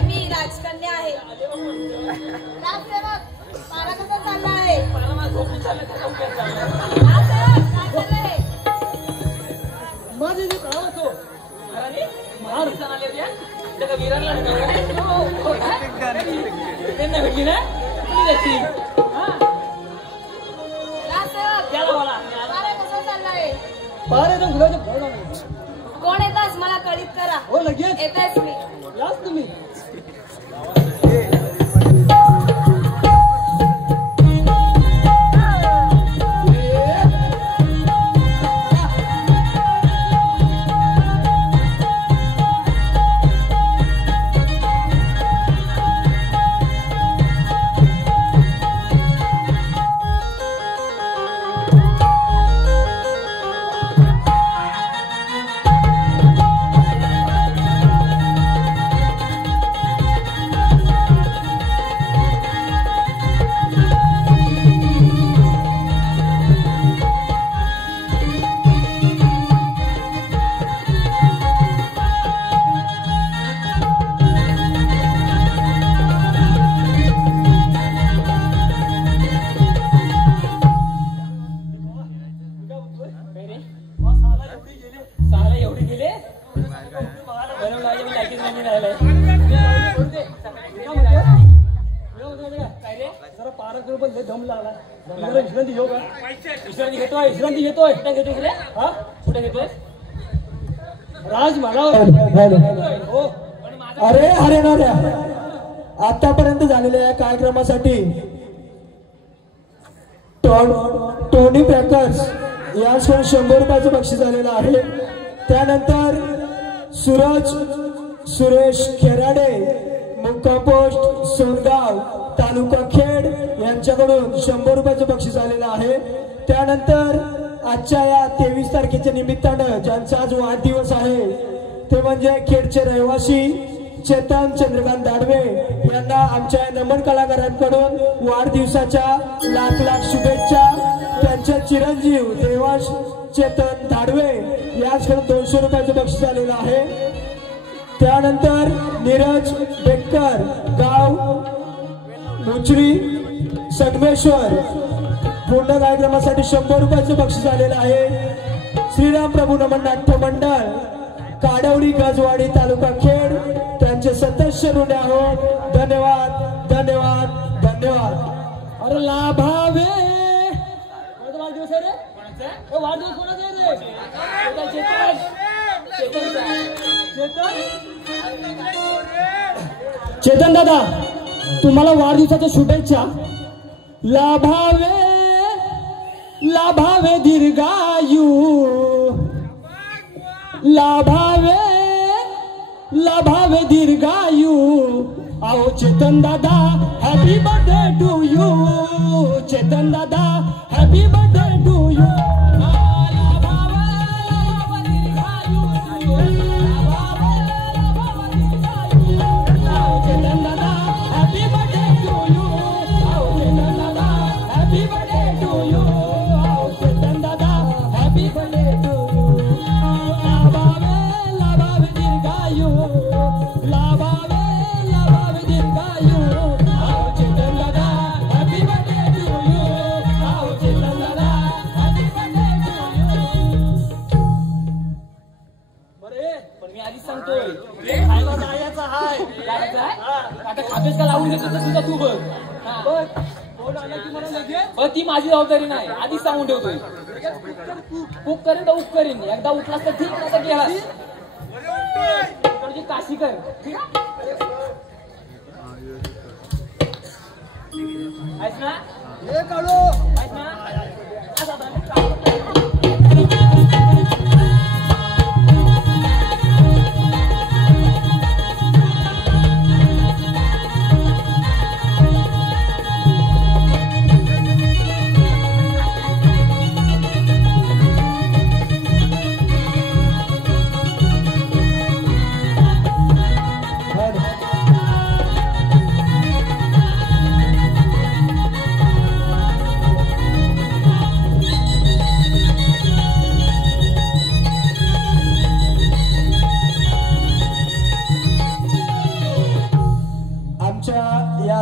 मी राजकन्या आहे. पारा कसा चालला आहे. माझे जे काम असो त्यांना भेटली ना कोण येतास मला कळीत करा. हो लगेच येतायच मी. याच तुम्ही विश्रांती घेऊ का? विश्रांती घेतोय विश्रांती घेतोय कुठे घेतोय रे हा कुठे घेतोय राज मला हो पण माझा अरे अरे नाऱ्या आतापर्यंत झालेल्या या कार्यक्रमासाठी टोनी क्रॅकर्स याकडून 100 रुपयाचं बक्षीस आलेलं आहे. त्यानंतर सुरेश खेराडे मुक्काम पोस्ट सोनगाव तालुका खेड यांच्याकडून 100 रुपयाचं बक्षीस आलेलं आहे. त्यानंतर आजच्या या 23 तारखेच्या निमित्तानं ज्यांचा आज वाढदिवस आहे ते म्हणजे खेडचे रहिवासी चेतन चंद्रकांत दाडवे यांना आमच्या नमन कलाकारांकडून वाढदिवसाच्या लाख लाख शुभेच्छा. त्यांचे चिरंजीव देवांश चेतन दाडवे याचकडून 200 रुपयाचं बक्षीस आलेलं आहे. त्यानंतर नीरज बेकर गाव मुचरी संगमेश्वर पूर्ण कार्यक्रमासाठी 100 रुपयाचं बक्षीस आलेलं आहे. श्रीराम प्रभू नमन नाट्य मंडळ काडवली गजवाडी तालुका खेड त्यांचे सदस्य ऋणी आहोत. धन्यवाद धन्यवाद धन्यवाद. अरे लाभावे वाढदिवस आहे रे वाढदिवस कोणाचा आहे रे चेतन दादा तुम्हाला वाढदिवसाच्या शुभेच्छा. लाभावे दीर्घायू लाभावे दीर्घायू. आओ चेतन दादा happy birthday to you. Chetan दादा happy birthday to you. Chetan दादा happy birthday to you. Chetan दादा happy birthday to you. Chetan दादा हॅपी बर्थडे टू यू. लाभावे दीर्घायू लाभावे दीर्घायू. चेतन दादा happy birthday to you. Chetan दादा हॅपी बर्थडे टू यू. बरे पण मी आधीच सांगतोय खायला जायचं हाय. काय आता खातेच का लावून घेतो तुझा तू बघ ती माझी जबाबदारी नाही आधीच सांगून ठेवतोय. कुक करीन तर उप करीन एकदा उठलास तर ठीक नाही तर गेलास इकडची काशी कर ठीक आहेस ना आहेस ना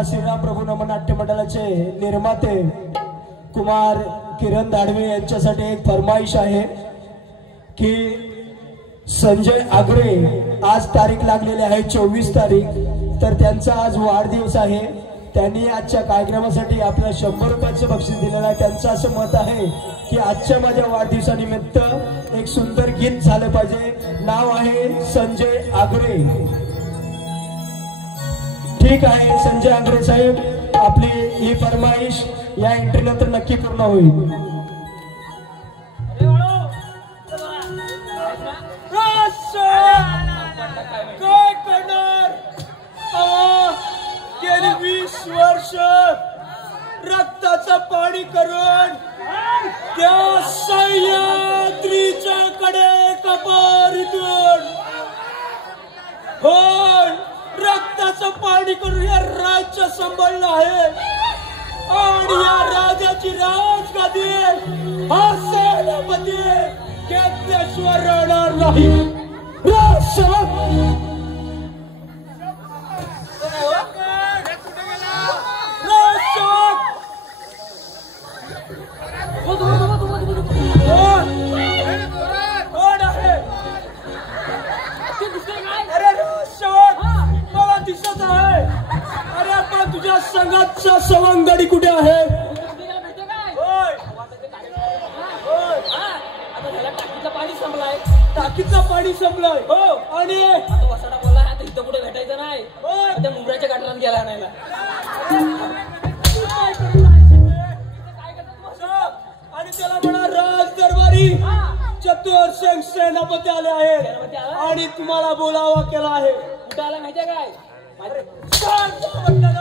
श्रीराम प्रभू नमन नाट्य मंडळाचे निर्माते कुमार किरण दाडवे यांच्यासाठी एक फरमाईश आहे की संजय आगरे आज तारीख लागलेली आहे 24 तारीख तर त्यांचा आज वाढदिवस आहे. त्यांनी आजच्या कार्यक्रमासाठी आपल्या 100 रुपयाचं बक्षीस दिलेलं आहे. त्यांचं असं मत आहे की आजच्या माझ्या वाढदिवसानिमित्त एक सुंदर गीत झालं पाहिजे. नाव आहे संजय आगरे. ठीक आहे संजय आंग्रे साहेब आपली ही फरमाईश या एंट्री नंतर नक्की पूर्ण होईल. काय करणार गेली 20 वर्ष रक्ताचं पाणी करून त्या सह्याद्रीच्या कडे कपारीतून होय रक्ताचं पाणी करून या राज्य सांभाळलं आहे आणि या राजाची राजगादी हा सेनापती घेतल्याशिवाय राहणार नाही. कोण आहे अरे राजसेवक मला दिसत आहे. अरे पण तुझ्या संघाचा सवंगडी कुठे आहे टाकीचं पाणी संपलंय हो आणि आता वसाडा बोलला आता इथं कुठे भेटायचं नाही होय. त्या मुंबईच्या गाठाला गेला आणायला आणि त्याला म्हणा राज दरबारी चतुर सिंग सेनापती आले सेनापती आहे आला? आणि तुम्हाला बोलावा केला आहे कुठं आला माहितीये काय माझ्या म्हटलं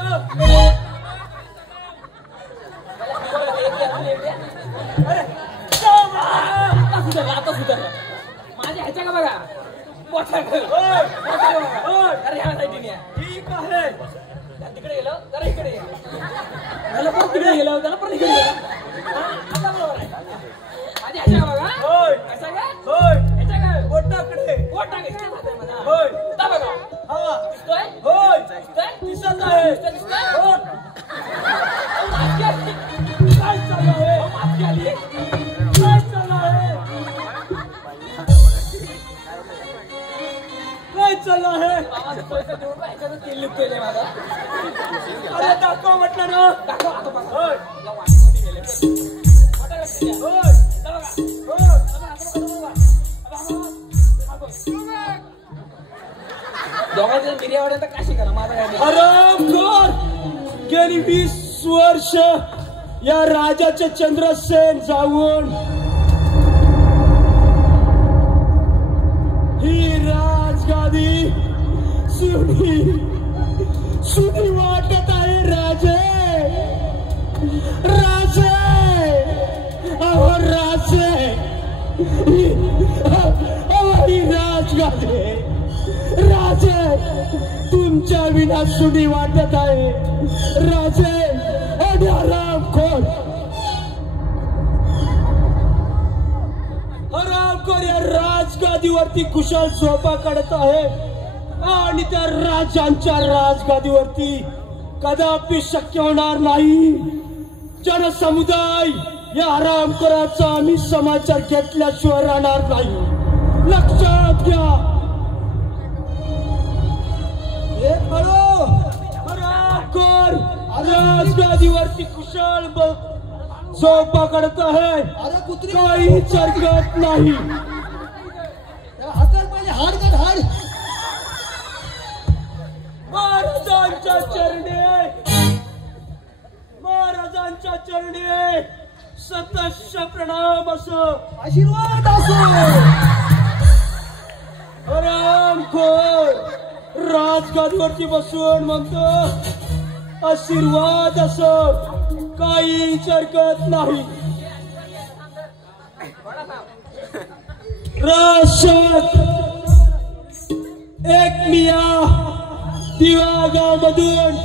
ना आता सुधारला माझ्या ह्याच्या का बघा मोठा होय. होय. अरे ह्या साईडने ठीक आहे तिकडे गेलो जरा इकडे ये. त्याला परत तिकडे गेलो त्याला परत इकडे गेलो आता बरोबर आहे माझ्या ह्याच्या का बघा होय. ह्याच्या का होय ह्याच्या का बोटाकडे पोट टाकायचं माझा होय. आता बघा हा दिसतोय होय दिसतोय दिसत आहे दिसतोय बोट. माफी आली काय चालू आहे माफी आली काय चालू आहे काय चालू आहे मामाचं पैसे देऊन ह्याच्यानं तेल लिपलेलं माझा अरे दाखव म्हटलं ना दाखव आता बघा होय या वाटमध्ये गेले मोठा लक्ष द्या होय आता बघा होय दोघांच्या मिर्यावाड्यात काशी करा माझा काय नाही. हरामखोर गेली 20 वर्ष या राजाचे चंद्रसेन जाऊन ही राजगादी सुनी वाटत आहे राजे राजे अहो राजे ही राजगादी राजे तुमच्या विना सुनी वाटत आहे राजे आणि हरामखोर या राजगादीवरती कुशल झोपा काढत आहे आणि त्या राजांच्या राजगादीवरती कदापि शक्य होणार नाही जनसमुदाय या हरामखोराचा आम्ही समाचार घेतल्याशिवाय राहणार नाही लक्षात घ्या हरामखोर राजगादीवरती कुशल झोपा काढत आहे अरे कुत्री काही हरकत नाही हातात माझे हाड काढ हाड महाराजांच्या चरणी सतश प्रणाम असो आशीर्वाद असो हरामखोर राजगादीवरती बसून म्हणतो आशीर्वाद असो काहीच हरकत नाही राशात एक मिया दिवा गावमधून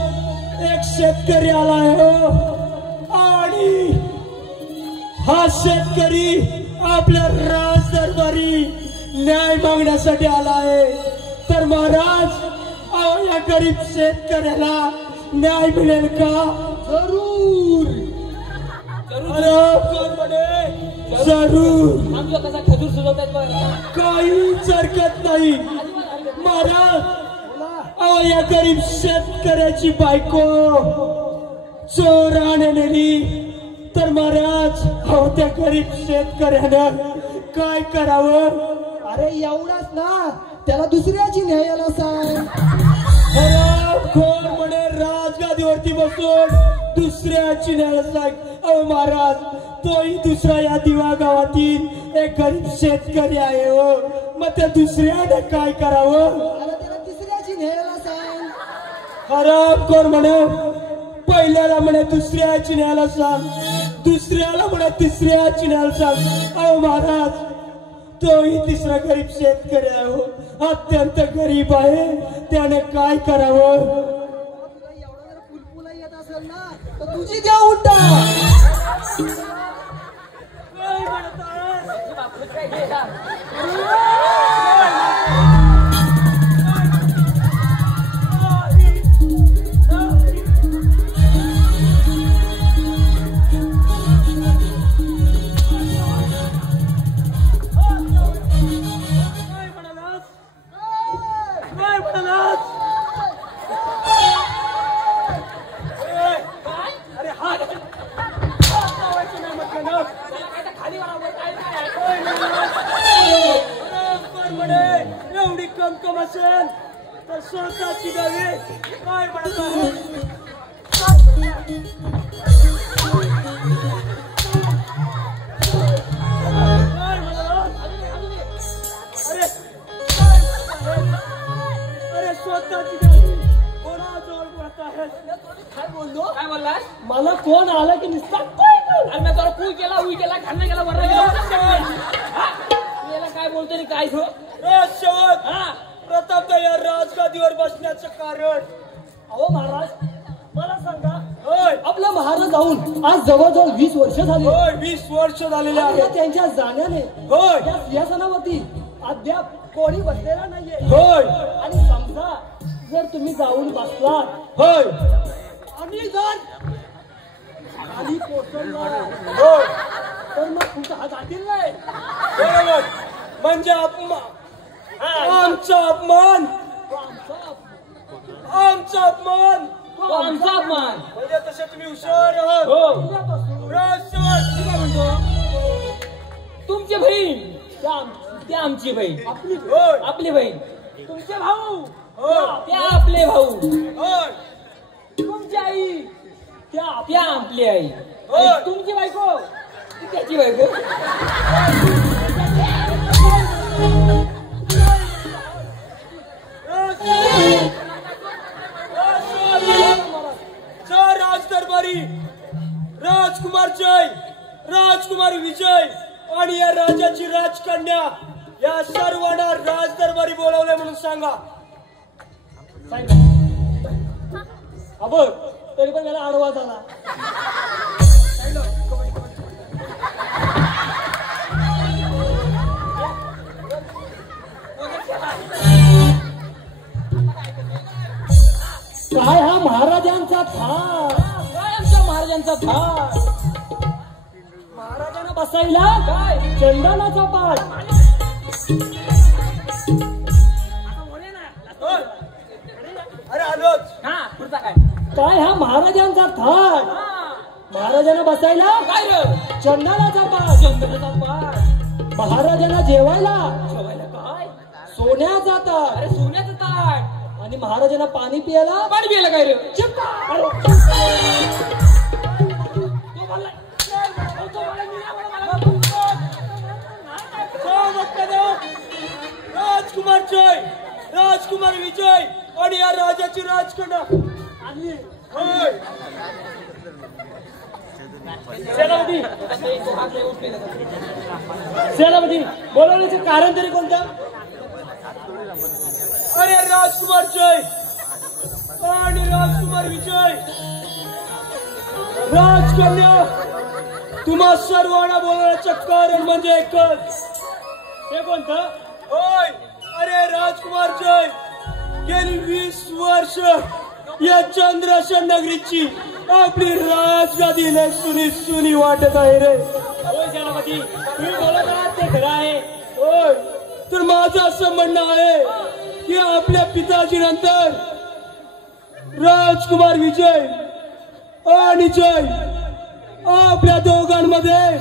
एक शेतकरी आलाय हो आणि हा शेतकरी आपल्या राज दरबारी न्याय मागण्यासाठी आलाय तर महाराज अहो या गरीब शेतकऱ्याला न्याय मिळेल का जरूर जरूर आमच्या कसा खजूर सुचवतात बघा काहीच हरकत नाही महाराज अहो या गरीब शेतकऱ्याची बायको चोराने नेली तर महाराज अहो त्या गरीब शेतकऱ्यानं काय करावं अरे एवढाच ना त्याला दुसऱ्याची न्यायाला सांग हरामखोर म्हणे राजगादीवरती बसून दुसऱ्याची न्यायाला सांग अहो महाराज तोही दुसरा या दिवा गावातील एक गरीब शेतकरी आहे हो मग त्या दुसऱ्याने काय करावं अरे त्याला तिसऱ्याची न्यायाला सांग हरामखोर म्हणे पहिल्याला म्हणे दुसऱ्याची न्यायाला सांग दुसऱ्याला म्हणे तिसऱ्याची न्यायाला सांग अहो महाराज तोही तिसरा गरीब शेतकरी आहे हो अत्यंत गरीब आहे त्याने काय करावं तुला एवढा जर पुलपुला येत असेल ना तर तुझी द्या उलटा बापरे काय गेला नसेल तर स्वतःची नव्हे काय म्हणत आहे काय म्हणाला अरे अरे स्वतःची नव्हे कोणाजवळ बोलत आहेस काय बोललो काय बोललास मला कोण आलं की निसता अरे मी तुला कुई केला उई केला खाल्ला गेला वरला गेला याला काय बोलतो रे काय तो राजसेवक हा प्रताप या राजगादीवर बसण्याचं कारण अहो महाराज मला सांगा होय आपला महाराज जाऊन आज जवळजवळ 20 वर्ष झाली होय 20 वर्ष झालेले आणि आहेत त्यांच्या जाण्याने होय या सिंहासनावरती अद्याप कोणी बसलेला नाहीये होय आणि समजा जर तुम्ही जाऊन बसलात होय आणि जर खाली पोचला होय तर मग तुमचा हात हातील नाही बरोबर म्हणजे आमचा अपमान आमचा अपमान तो आमचा अपमान म्हणजे तसे तुम्ही हुशार आहात हो राजसेवक मी काय म्हणतो तुमची बहीण त्या आमची बहीण होय आपली बहीण तुमचे भाऊ होय त्या आपले भाऊ होय तुमची आई त्या आपली आई होय. आणि तुमची बायको ती त्याची बायको राजदरबारी राजकुमार जय राजकुमारी विजय आणि या राजाची राजकन्या या सर्वांना राजदरबारी बोलावले म्हणून सांगा बघ तरी पण मला आडवा झाला काय हा महाराजांचा थाट काय आमच्या महाराजांचा थाट महाराजांना बसायला काय चंदनाचा पाठ अरे आलोच हा पुढचा काय काय हा महाराजांचा थाट महाराजांना बसायला काय रे चंदनाचा पाठ चंद्राचा पाठ महाराजांना जेवायला जेवायला काय सोन्याचा ताट अरे सोन्याचं ताट आणि महाराजांना पाणी पियाला पाणी प्यायला काय रे चिपका. अरे, तो बोललाय. तो बोललाय, मी नाही बोलला, राजकुमार जय राजकुमार विजय आणि या राजाची राजकन्या होय सेनापती सेनापती बोलवण्याचं कारण तरी कोणतं अरे राजकुमार जय आणि राजकुमार विजय राजकन्या तुम्हा सर्वांना बोलवण्याचं कारण म्हणजे एकच ते कोणतं होय अरे राजकुमार जय गेली 20 वर्ष या चंद्रशन नगरीची आपली राजगादी लय सुनी वाटत आहे रे होय सेनापती तुम्ही बोलत आहात ते खरं आहे होय तर माझं असं म्हणणं आहे की आपल्या पिताजी नंतर राजकुमार विजय आणि जय आपल्या दोघांमध्ये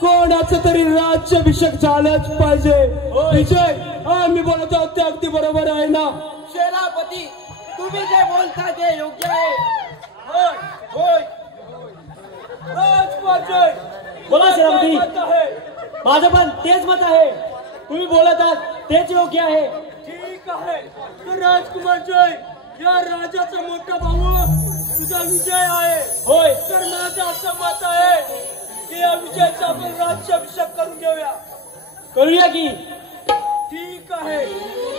कोणाचं तरी राज्याभिषेक झालंच पाहिजे विजय आम्ही बोलत आहोत ते अगदी बरोबर आहे ना सेनापती तुम्ही जे बोलता ते योग्य आहे होय होय राजकुमार जय बोला सेनापती काय मत आहे? माझं पण तेच मत आहे तुम्ही बोलत आहात तेच योग्य आहे ठीक आहे तर राजकुमार जय या राजाचा मोठा भाऊ तुझा विजय आहे होय तर माझं असं मत आहे की या विजयाचा आपण राज्याभिषेक करून घेऊया करूया की ठीक आहे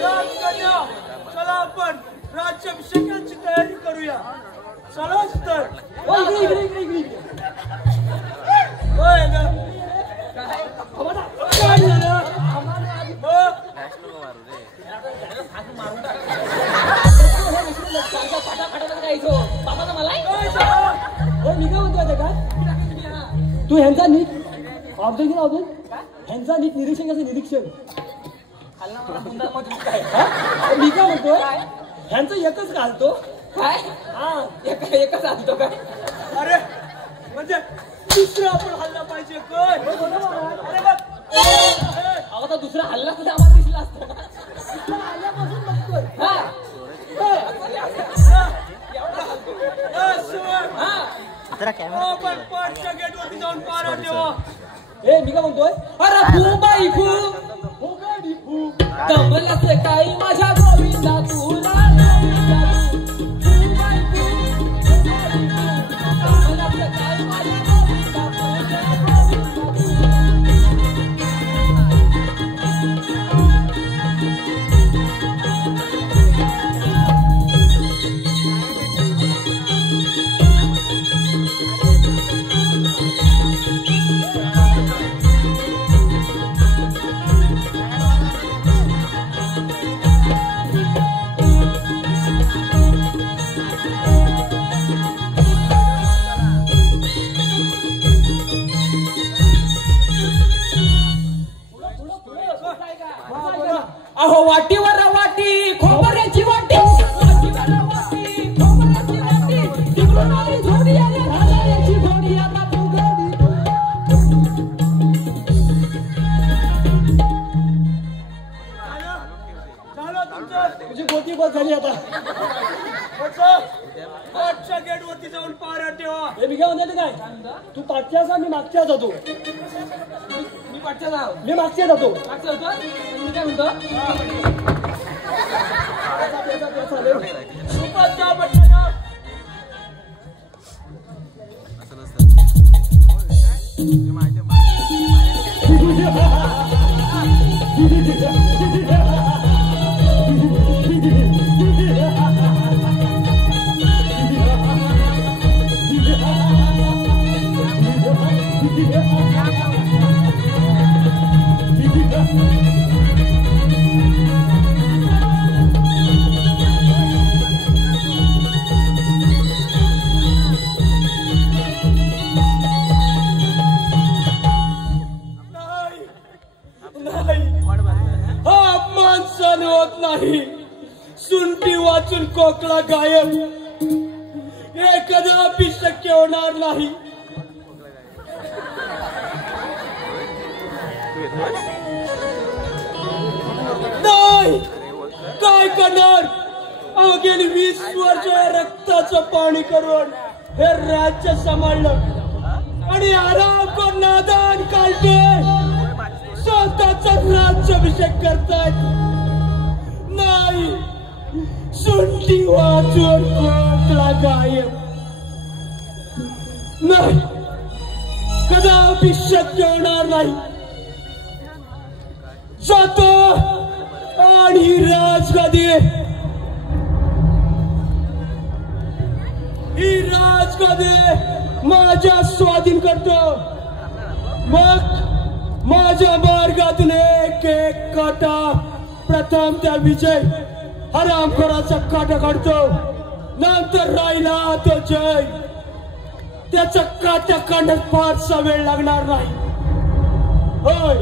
राजकन्या चला आपण राज्याभिषेकाची तयारी करूया चलाच तर होय, इकडे, इकडे, इकडे, इकडे. होय ना काय झालं? मग बाबाचा मला काय झालं? होय, मी काय म्हणतोय का तू ह्यांचा नीट ऑब्झर्व केला अजून ह्यांचा नीट निरीक्षण कसं निरीक्षण हा? मी काय म्हणतोय ह्यांचं एकच घालतो काय हा एकच आणतो काय अरे म्हणजे दुसरं आपण हल्ला पाहिजे काय अरे बघ अहो आता दुसरा हल्ला सुद्धा आम्हाला दिसला असतो ना पण पाठच्या गेटवरती जाऊन पारा ठेवा. ए मी काय म्हणतोय अरे फू बाई फू फू गाडी फू दमला से काही माझ्या गोविंदा तुला गोविंदा फू बाई फू फू गाडी फू दमला से काही माझ्या गोविंदा अहो वाटीवर वाटी खोबऱ्याची वाटी वाटीवर वाटी खोबऱ्याची वाटी तिकडून आली जोडी आली घालायची जोडी आता तू गडी झालं तुमचं. तुझी गोटी बस झाली आता. पाठच्या गेटवरती जाऊन पारा ठेवा. हे मी काय म्हणते काय तू पाठच्या जा मी मागच्या जातो. मी पाठच्या जाव मी मागच्या जातो. पाठच्या होतो मी काय म्हणतो खूपच जा पटकन. हा अपमान सहन होत नाही. सुंटी वाचून कोकळा गायब हे कदापि शक्य होणार नाही. नाही काय करणार. अहो गेली 20 वर्ष रक्ताचं पाणी करून हे राज्य सांभाळलं आणि आराम करून नादान काढते. स्वतःचा राज्याभिषेक करतायत. नाही सुंटी वाचून कोकळा गायब नाही कदापि शक्य होणार नाही. जातो आणि राजगादी ही राजगादी माझ्या स्वाधीन करतो. मग माझ्या मार्गातून एक एक काटा प्रथम त्या विजय हरामखोराचा काटा काढतो. नंतर राहिला तो जय. त्याचा काटा काढण्यात फारसा वेळ लागणार नाही. होय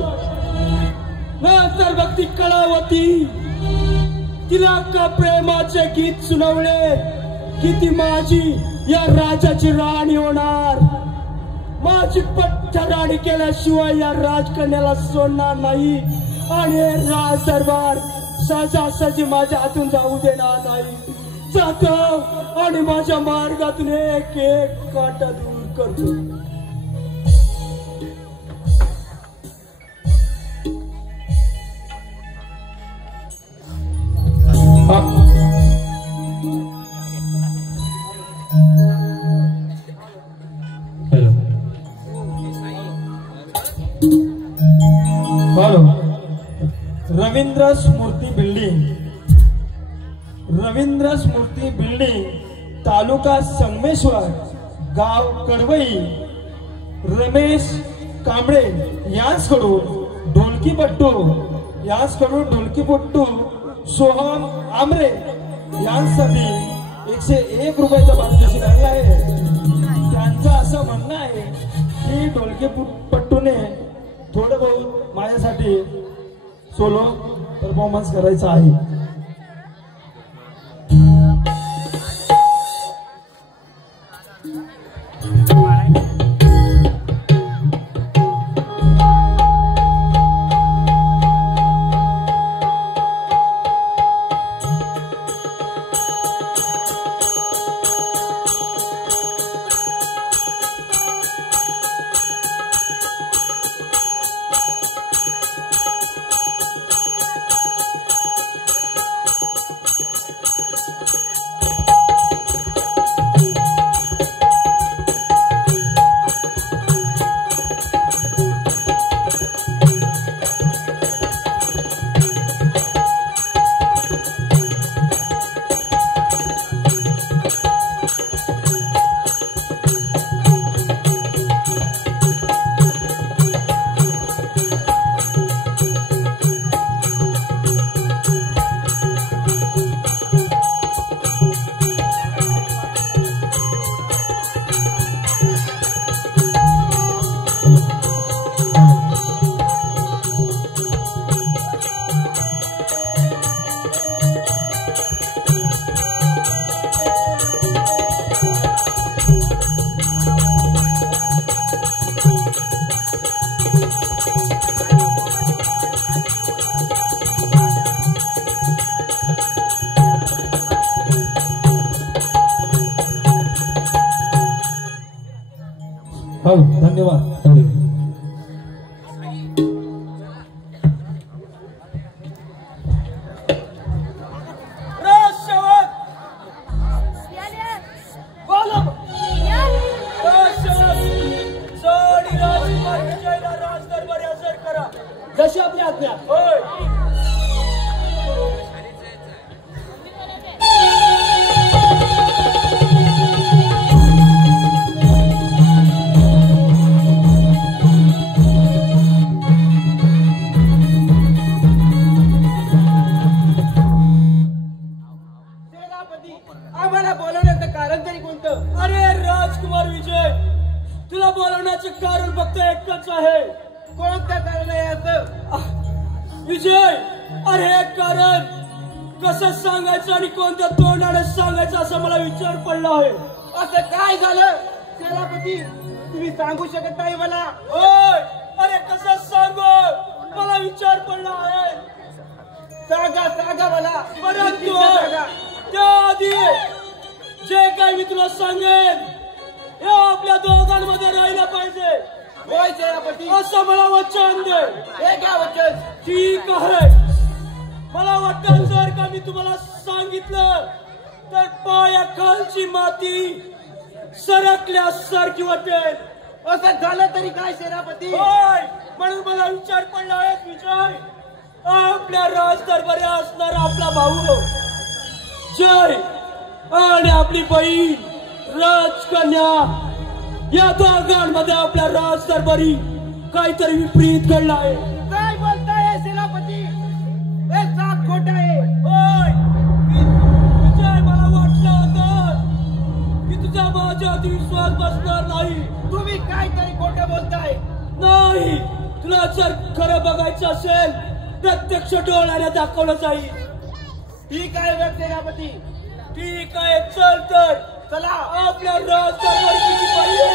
नंतर बघ ती कळावती. तिला का प्रेमाचे गीत सुनावले की ती माझी या राजाची राणी होणार. माझी पट्टराणी केल्याशिवाय या राजकन्याला सोडणार नाही आणि राज दरबार सहजासहजी माझ्या हातून जाऊ देणार नाही. जातो आणि माझ्या मार्गातून एक एक काटा दूर करतो. हॅलो. रवींद्र स्मृती बिल्डिंग. रवींद्र स्मृती बिल्डिंग तालुका संगमेश्वर गाव कडवई. रमेश कांबळे यांच्याकडून ढोलकीपट्टू सोहम आमरे यांसाठी 101 रुपयाचा पारितोषिक आहे. त्यांचं असं म्हणणं आहे की ढोलकीपट्टूने थोडं बहुत माझ्यासाठी सोलो परफॉर्मन्स करायचा आहे. धन्यवाद. जशी आपली आज्ञा. आम्हाला बोलवण्याचं कारण तरी कोणतं? अरे राजकुमार विजय, तुला बोलवण्याचे कारण फक्त एकच आहे. कोणतं कारण आहे याचं? विजय, अरे हे कारण कसं सांगायचं आणि कोणत्या तोंडाने सांगायचं असा मला विचार पडला आहे. असं काय झालं सेनापती? तुम्ही सांगू शकत नाही मला? होय, अरे कसं सांगू, मला विचार पडला आहे. सांगा सांगा मला. परंतु सांगा. त्याआधी जे काही मी तुला सांगेन हे आपल्या दोघांमध्ये राहिलं पाहिजे. होय सेनापती, असं मला वचन दे. हे काय वचन? ठीक आहे. मला वाटतं जर का मी तुम्हाला सांगितलं तर पायाखालची माती सरकल्यासारखी वाटेल. असं झालं तरी काय सेनापती? होय, म्हणून मला विचार पडला आहे विजय, आपल्या राजदरबारी असणार आपला भाऊ जय आणि आपली बहीण राजकन्या या दोघांमध्ये आपल्या राजदरबारी काहीतरी विपरीत घडलं आहे. काय बोलताय सेनापती? हे साप खोट आहे. होय विजय, मला वाटलं होतं की तुझा माझ्यावरती विश्वास बसणार नाही. तुम्ही काहीतरी खोटं बोलताय. नाही, तुला जर खरं बघायचं असेल प्रत्यक्ष डोळ्याने दाखवलं जाईल. ठीक आहे व्यक्त सेनापती. ठीक आहे, चल तर चला. आपल्या राजदरबारीची बहीण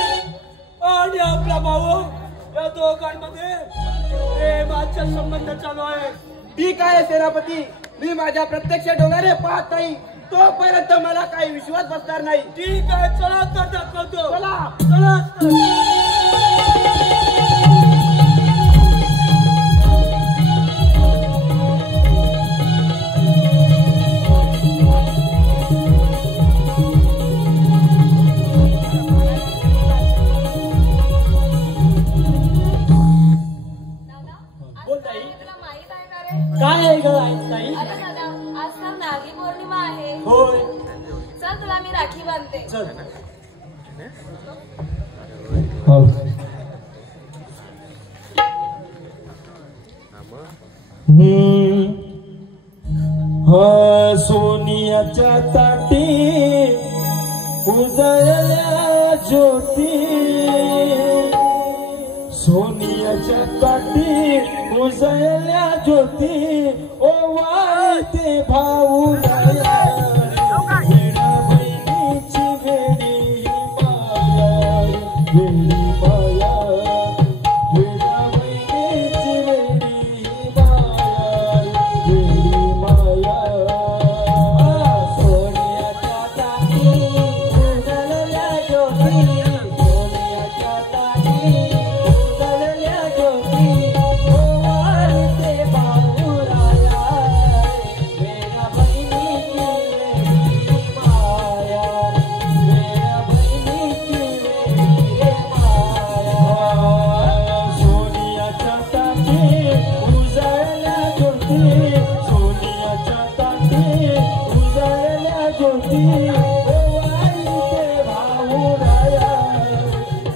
आणि आपला भाऊ या दोघांमध्ये प्रेमाचा संबंध चालू आहे. ठीक आहे सेनापती, मी माझ्या प्रत्यक्ष डोळ्याने पाहत नाही तोपर्यंत मला काही विश्वास बसणार नाही. ठीक आहे, चला तर दाखवतो. चला. चला काय आहे ग ताई? अरे दादा, आज तर नागी पौर्णिमा आहे. होय. चल तुला मी राखी बांधते. चल. सोनियाच्या ताटी उजळल्या ज्योती, सोनियाच्या काठी उजळल्या ज्योती, ओ वाईते भाऊ बहिणीची वेडी माया, वेडी माया, वेडा बहिणीची वेडी माया, वेडी माया. सोनियाच्या ताटी उजळल्या ज्योती, सोनियाच्या ताटी उजळल्या ज्योती, ओ वाईते भाऊ वेडा बहिणीची वेडी माया, वेडा बहिणीची वेडी माया. सोनियाच्या ताटी उजळल्या ज्योती, सोनियाच्या ताटी उजळल्या ज्योती, ओ वाईते भाऊ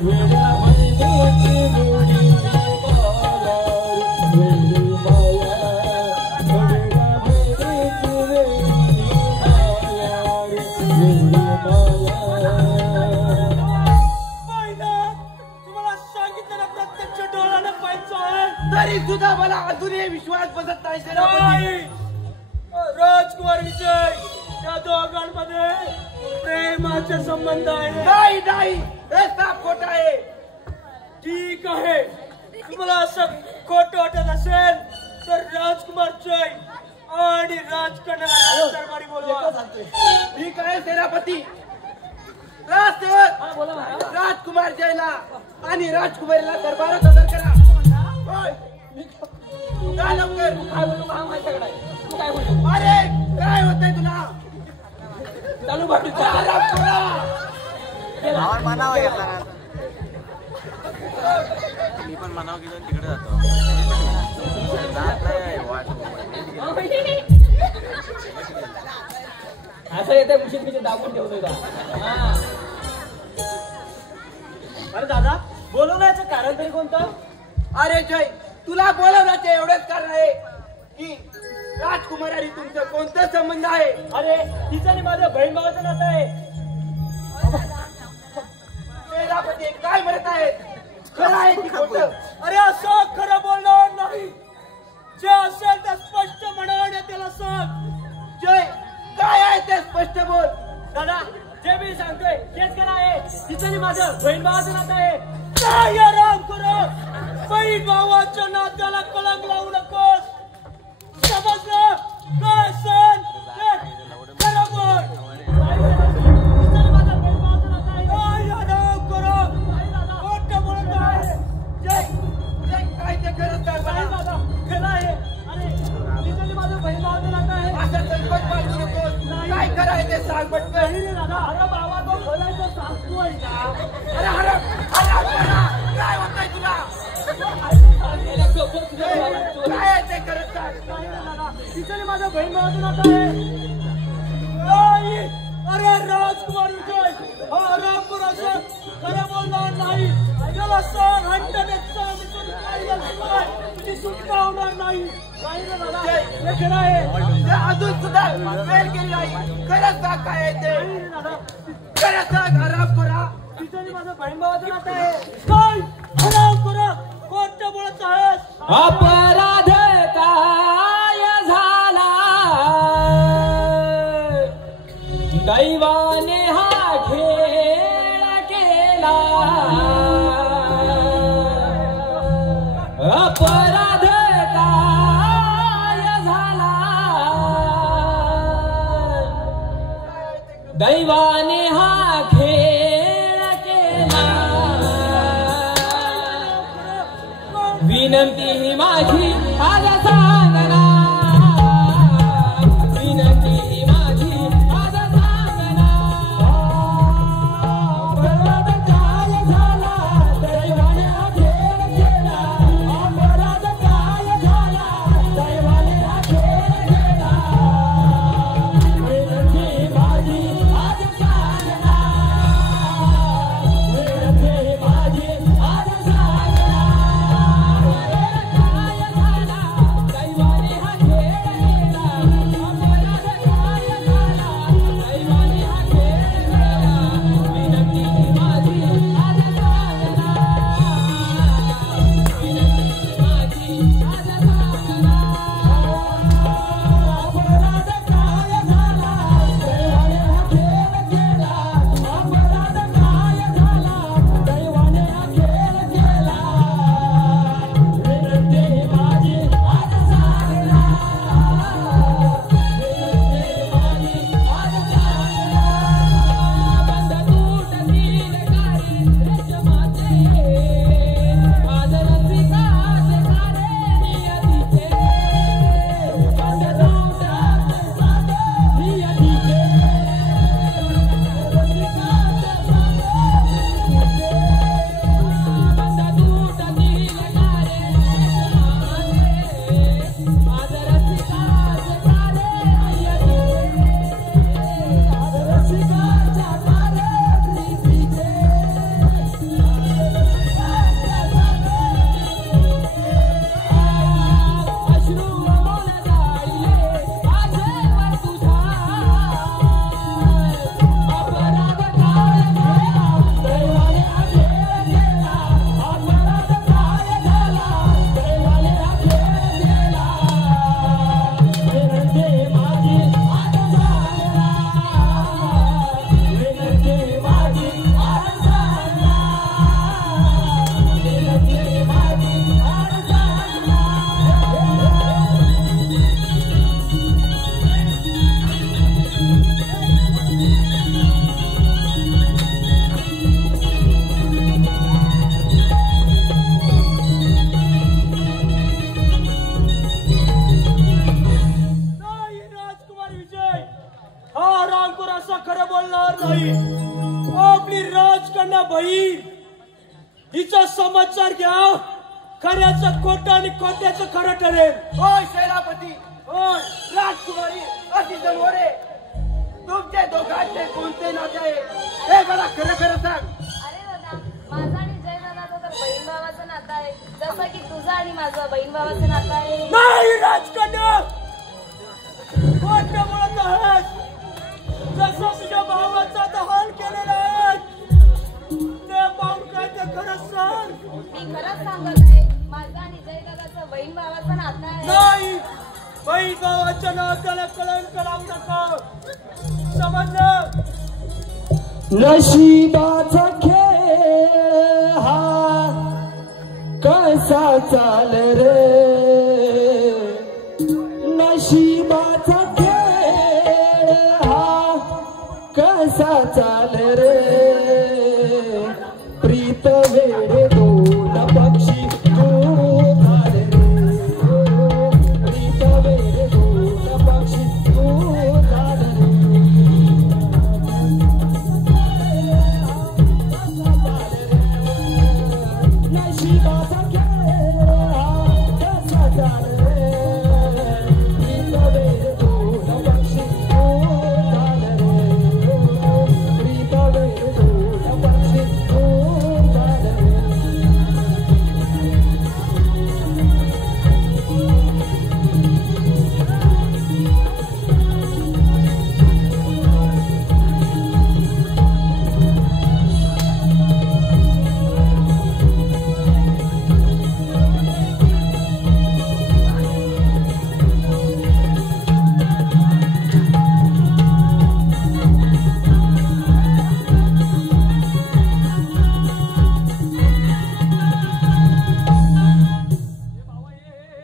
वेडा बहिणीची वेडी माया, वेडी माया, वेडा बहिणीची वेडी माया, वेडी माया. तुम्हाला सांगितलं ना प्रत्यक्ष डोळ्याने पाहायचं आहे. तरी सुद्धा मला अजूनही विश्वास बसत नाही सेनापती. नाही, राजकुमार विजय, या दोघांमध्ये प्रेमाचे संबंध आहे. नाही नाही, हे साप खोट आहे. ठीक आहे, तुम्हाला असं खोटं वाटत असेल तर राजकुमार जय आणि राजकन्याला दरबारी बोलवा. ठीक आहे सेनापती, राजसेवक हा बोला महाराज. राजकुमार जयला आणि राजकुमारीला दरबारात हजर करा. होय. जा लवकर. काय बोलू हा माझ्याकडे आहे. तू काय बोलू अरे काय होतंय तुला? चालू भाटू आराम करा. मी पण म्हणावं की तिकडे जातो जात नाही वाट. असं येते मुशीत मी दाखवून ठेवतोय का. हा अरे दादा बोलवण्याचं कारण तरी कोणतं? अरे जय तुला बोलवण्याचे एवढेच कारण आहे की राजकुमार आणि तुमचं कोणतं संबंध आहे? अरे तिचं आणि माझं बहीण भावाचं नातं आहे. सेनापती काय म्हणत आहेत? खरं आहे की खोटं? अरे असं खरं बोलणार नाही. जे असेल ते स्पष्ट म्हणा त्याला सांग. जय काय आहे ते स्पष्ट बोल. दादा जे मी सांगतोय तेच खरं आहे. तिचं आणि माझं बहीण भावाचं नातं आहे. काय आराम करू. बहीण भावाच्या नात्याला कलंक लावू नकोस. समजलं? काय असेल ते खरं बोल. तिचं आणि माझं बहीण भावाचं नातं आहे. काय आराम करू. खोटं बोलत आहे. जय जय काय ते खरं सांग काय मला. दादा खरं आहे. अरे तिचं आणि माझं बहीण भावाचं नातं आहे. असं संकट बांधू नकोस. काय खरं आहे ते सांग पटकन. नाही रे दादा. अरे बाबा तो बोलायचं सांगतोय ना. अरे हरम हरम करा. काय होतंय तुला? काय आहे ते खरं सांग. नाही रे दादा. तिचं आणि माझं बहीण भावाचं नातं आहे. नाही. अरे राजकुमार विजय हा आरामपूर असं खरं बोलणार नाही. त्याला सांग हंटने तुझी सुटका होणार नाही. नाही रे दादा हे खरं आहे. ते अजून सुद्धा वेळ केली नाही. खरं सांग काय आहे ते. नाही रे दादा. खरं सांग हराम करा. तिचं आणि माझं बहीण भावाचं नातं आहे. काय आराम करा. कोणतं बोलत आहेस? अपराध काय झाला दैवाने हा खेळ केला. अपराध काय झाला दैवाने हा खेळ केला. विनंती ही माझी आज सांगना. विनंती ही माझी आज सांगना. अपराध काय झाला दैवाने हा खेळ केला. अपराध काय झाला दैवाने हा खेळ केला. विनंती ही माझी आज सांगना. विनंती ही माझी आज सांगना. काय झाला दैवाने समाचार घ्या, खऱ्याचं खोटं आणि खोट्याचं खरं ठरेल. होय सेनापती, होय राजकुमारी अशी जनवरे तुमचे दोघांचे कोणते नाते आहे हे मला खरं खरं सांग. अरे दादा, माझा आणि जय दादाचं तर बहीण भावाचं नातं आहे, जसं की तुझं आणि माझं बहीण भावाचं नातं आहे. नाही राजकन्या, खोटं बोलत आहेस. जसं तुझ्या भावाचा दहन केलेलं आहे ते पाहून काय ते खरंच सांग. मी खरंच सांगत आहे, माझं आणि जय दादाचं बहीण भावाचं नातं आहे. नाही, बहीण भावाच्या नात्याला कलंक लावू नका, समजलं. नशिबाचा खेळ हा कसा चाल रे, नशिबाचा खेळ हा कसा चाल रे, प्रीत वेडे दोन पक्षी तू झाल रे, प्रीत वेडे दोन पक्षी तू झाल रे. नशिबाचा खेळ कसा चाल रे, प्रीत वेडे दोन पक्षी तू झाल रे, प्रीत वेडे दोन पक्षी तू झाल रे.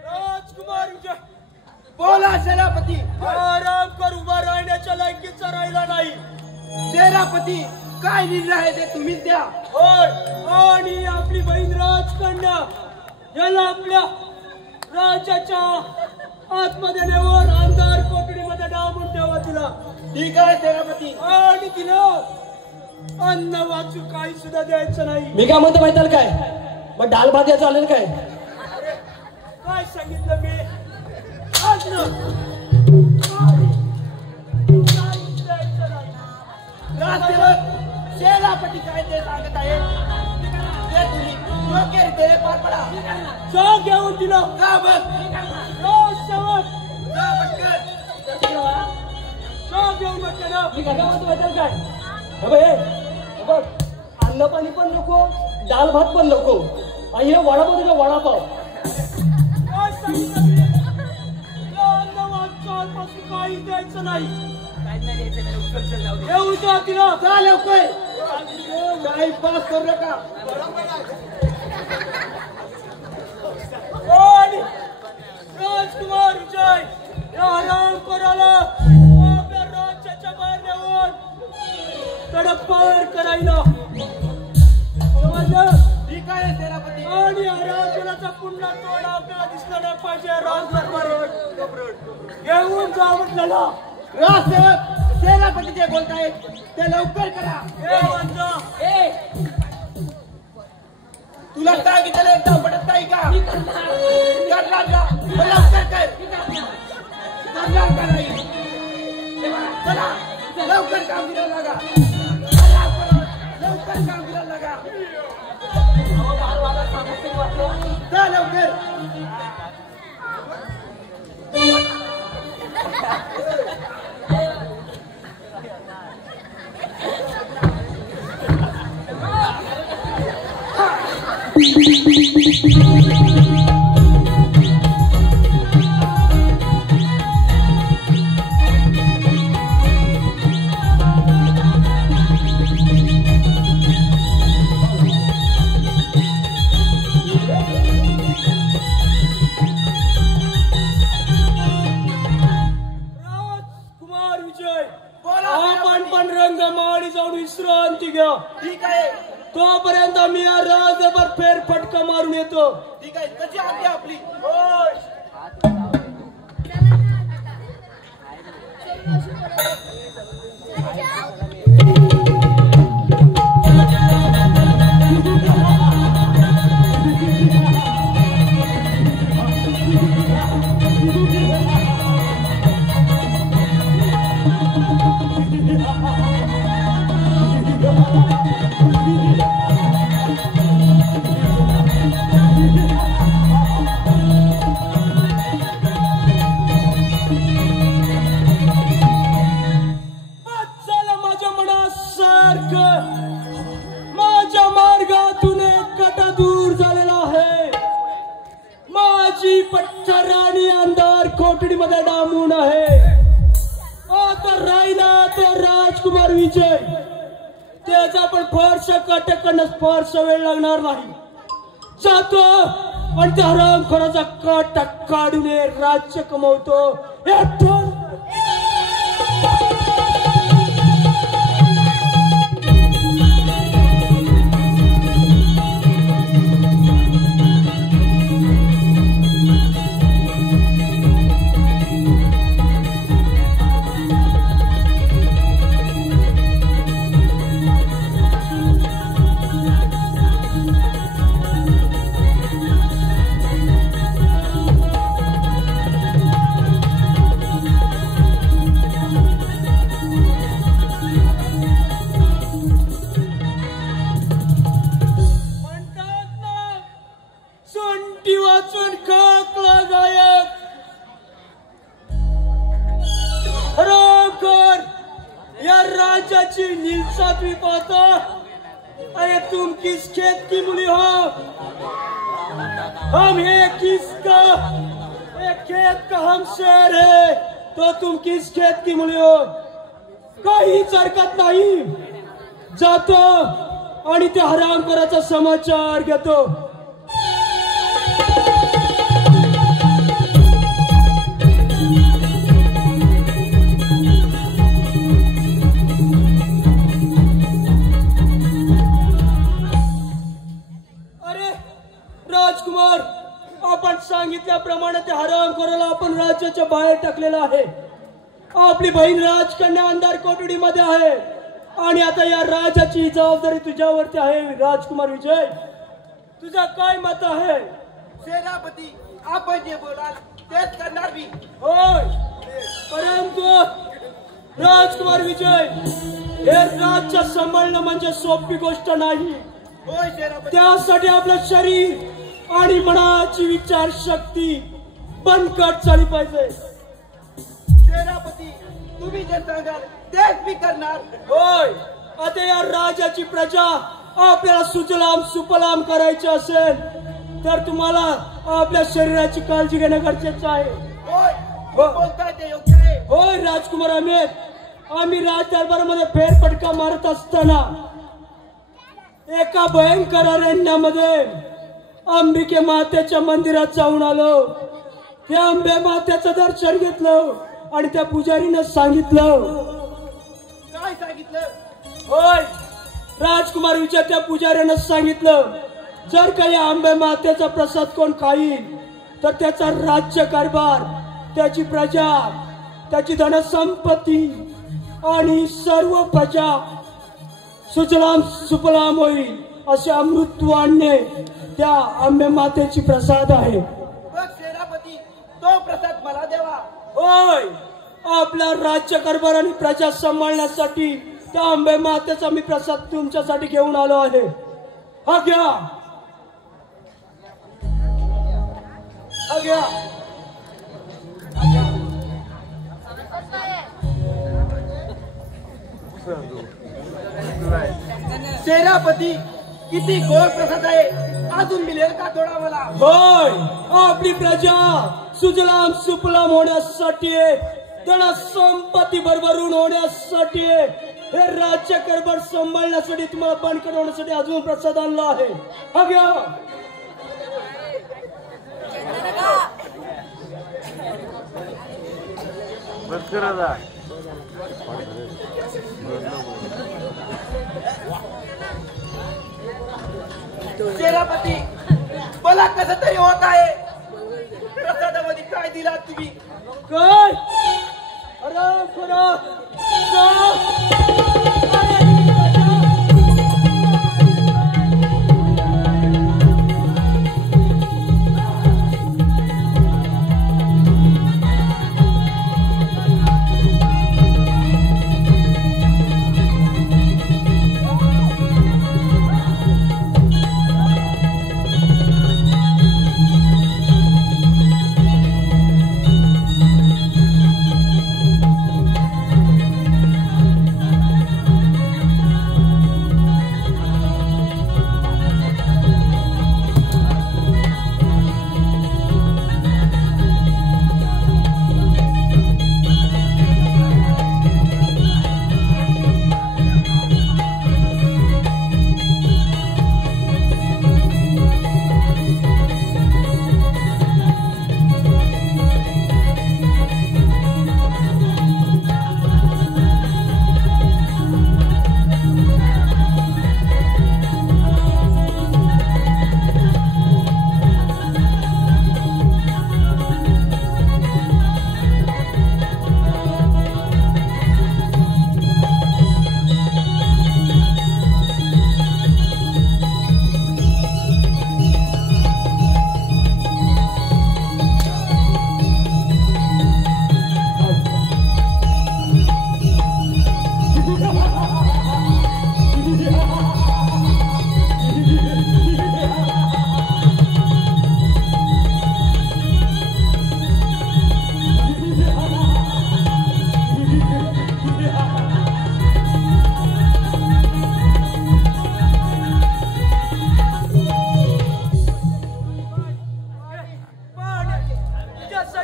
राजकुमार विजय, बोला सेनापती. आराम कर, उभा राहण्याच्या लायकीचा राहिला नाही. सेनापती काय निर्णय आहे ते तुम्हीच द्या. होय, आणि आपली बहीण राजकन्या याला आपल्या राज्याच्या आतमध्ये नेवर आमदार कोठडीमध्ये डांबून ठेवा तिला. ठीक आहे सेनापती. आणि तिला अन्न वाचू काही सुद्धा द्यायचं नाही. मी काय म्हणतो माहिती काय, मग डाल भात या चालेल काय? काय सांगितलं मी? अन्न काहीच द्यायचं नाही. राजसेवक सेनापती काय ते सांगत आहे ते तुम्ही योग्य रीतीने पार पडा. जा घेऊन तिला. का बस राजसेवक, जा पटकन. जा घेऊन म्हटलं ना. मी काय म्हणतो माहिती काय, हे बघ, हे बघ, अन्न पाणी पण नको, डाल भात पण नको, आणि हे वडापाव तुझा वडापाव. काय सांगितलं मी? या अन्न वाचापासून काही द्यायचं नाही. येऊ द्या तिला. जा लवकर. काही पास करू नका. आणि राजकुमार विजय या हरामखोराला आपल्या राज्याच्या बाहेर नेऊन तडपार करायला. समजलं? ठीक आहे सेनापती. आणि या राज्याचा पुन्हा तोड आपल्याला दिसला नाही पाहिजे. राजदरबार घेऊन जा म्हटलं ना. राजसेवक सेनापती जे बोलतायत ते लवकर करा. घेऊन जा. तुला सांगितलं एकदा पडत नाही का? करणार का? मग लवकर कर. करणार का नाही? चला लवकर कामगिरीला लागा. लवकर कामगिरीला लागा. जा लवकर. ठीक आहे. तोपर्यंत मी या राजभर फेरफटका मारून येतो. ठीक आहे. कशी आज्ञा आपली? होय. राणी अंधार कोठडीमध्ये डांबून आहे. आता राहिला तो राजकुमार विजय. त्याचा पण फारस कटक करण्यास फारसा वेळ लागणार नाही. जातो आणि त्या हरामखोराचा काटा काढून राज्य कमवतो. येतो. नीलसातवी पाता. अरे तुम किस खेत की मूली हो? हम है किसका? एक खेत का हम शेर है तो तुम किस खेत की मूली हो? काहीच हरकत नाही. जातो आणि त्या हरामखोराचा समाचार घेतो. राजकुमार, आपण सांगितल्याप्रमाणे त्या हरामखोराला आपण राज्याच्या बाहेर टाकलेलं आहे. आपली बहीण राजकन्या अंधार कोठडीमध्ये आहे आणि आता या राजाची जबाबदारी तुझ्यावरती आहे. राजकुमार विजय, तुझं काय मत आहे? सेनापती, आपण जे बोलाल तेच करणार मी. होय, परंतु राजकुमार विजय, हे राज्य सांभाळणं म्हणजे सोपी गोष्ट नाही. होय सेनापती. त्यासाठी आपलं शरीर आणि मनाची विचारशक्ती बनकट झाली पाहिजे. सेनापती, तुम्ही जे सांगाल तेच मी करणार. होय, आता या राजाची प्रजा आपल्याला सुजलाम सुफलाम करायची असेल तर तुम्हाला आपल्या शरीराची काळजी घेणं गरजेचं आहे. होय, बोलताय ते योग्य आहे. होय राजकुमार अमित, आम्ही राजदरबारामध्ये फेरफटका मारत असताना एका भयंकर अरण्यामध्ये अंबिके मातेच्या मंदिरात जाऊन आलो. त्या अंबे मातेचं दर्शन घेतलं आणि त्या पुजारीनं सांगितलं. काय सांगितलं? होय राजकुमार विजय, त्या पुजाऱ्यानं सांगितलं, जर काही आंबे मातेचा प्रसाद कोण खाईल तर त्याचा राज्य कारभार, त्याची प्रजा, त्याची धनसंपत्ती आणि सर्व प्रजा सुजलाम सुफलाम होईल. असे अमृतवाणे त्या आंबे मातेची प्रसाद आहे. बघ सेनापती, तो प्रसाद मला देवा. होय, आपला राज्य कारभार आणि प्रजा सांभाळण्यासाठी त्या आंबे मातेचा मी प्रसाद तुमच्यासाठी घेऊन आलो आहे. हा घ्या, हा घ्या. सेनापती, किती गोड प्रसाद आहे. अजून मिळेल का थोडा मला? होय, आपली प्रजा सुजलाम सुफलाम होण्यासाठी, धनसंपत्ती भरभरून होण्यासाठी, हे राज्य कारभार सांभाळण्यासाठी, तुम्हाला बनकट होण्यासाठी अजून प्रसाद आणला आहे. हा घ्या. सेनापती, मला कसं तरी होत आहे. प्रसादामध्ये काय दिला तुम्ही? काय? अरे खरा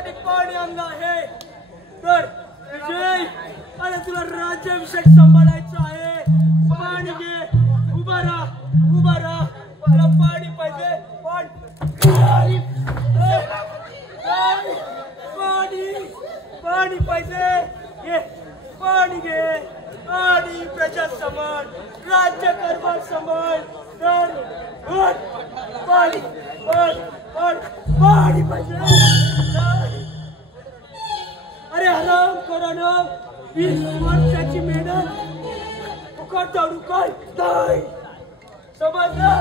तुझ्यासाठी पाणी आणलं आहे. तर विजय, अरे तुला राज्याभिषेक सांभाळायचा आहे. पाणी घे. उभा राहा, उभा राहा. मला पाणी पाहिजे. पाणी पाणी पाहिजे. घे पाणी घे. आणि प्रजा समान राज्य कारभार समान. तर पाणी पाणी पाहिजे. अरे आराम करा ना. 20 वर्षाची मेहनत फुकट जाऊ काय नाही. समजलं?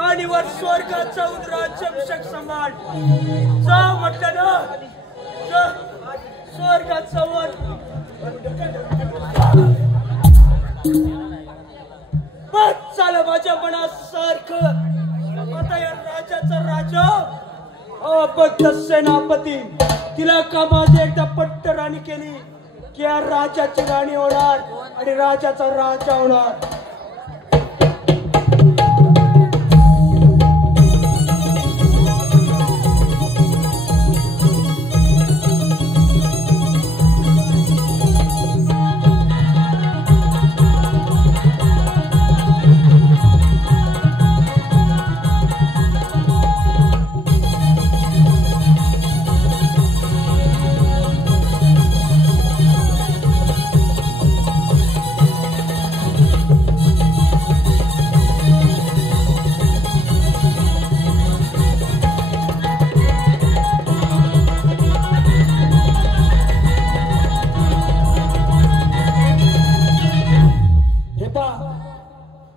आणि वर स्वर्गात जाऊन राज्याभिषेक सांभाळ. जा म्हटलं ना. स्वर्गात जाऊन बस झालं माझ्या मनासारखं. आता या राजाचा राजा अबद्ध सेनापती. तिला का माझी एकदा पट्ट राणी केली की या राजाची राणी होणार आणि राजाचा राजा होणार.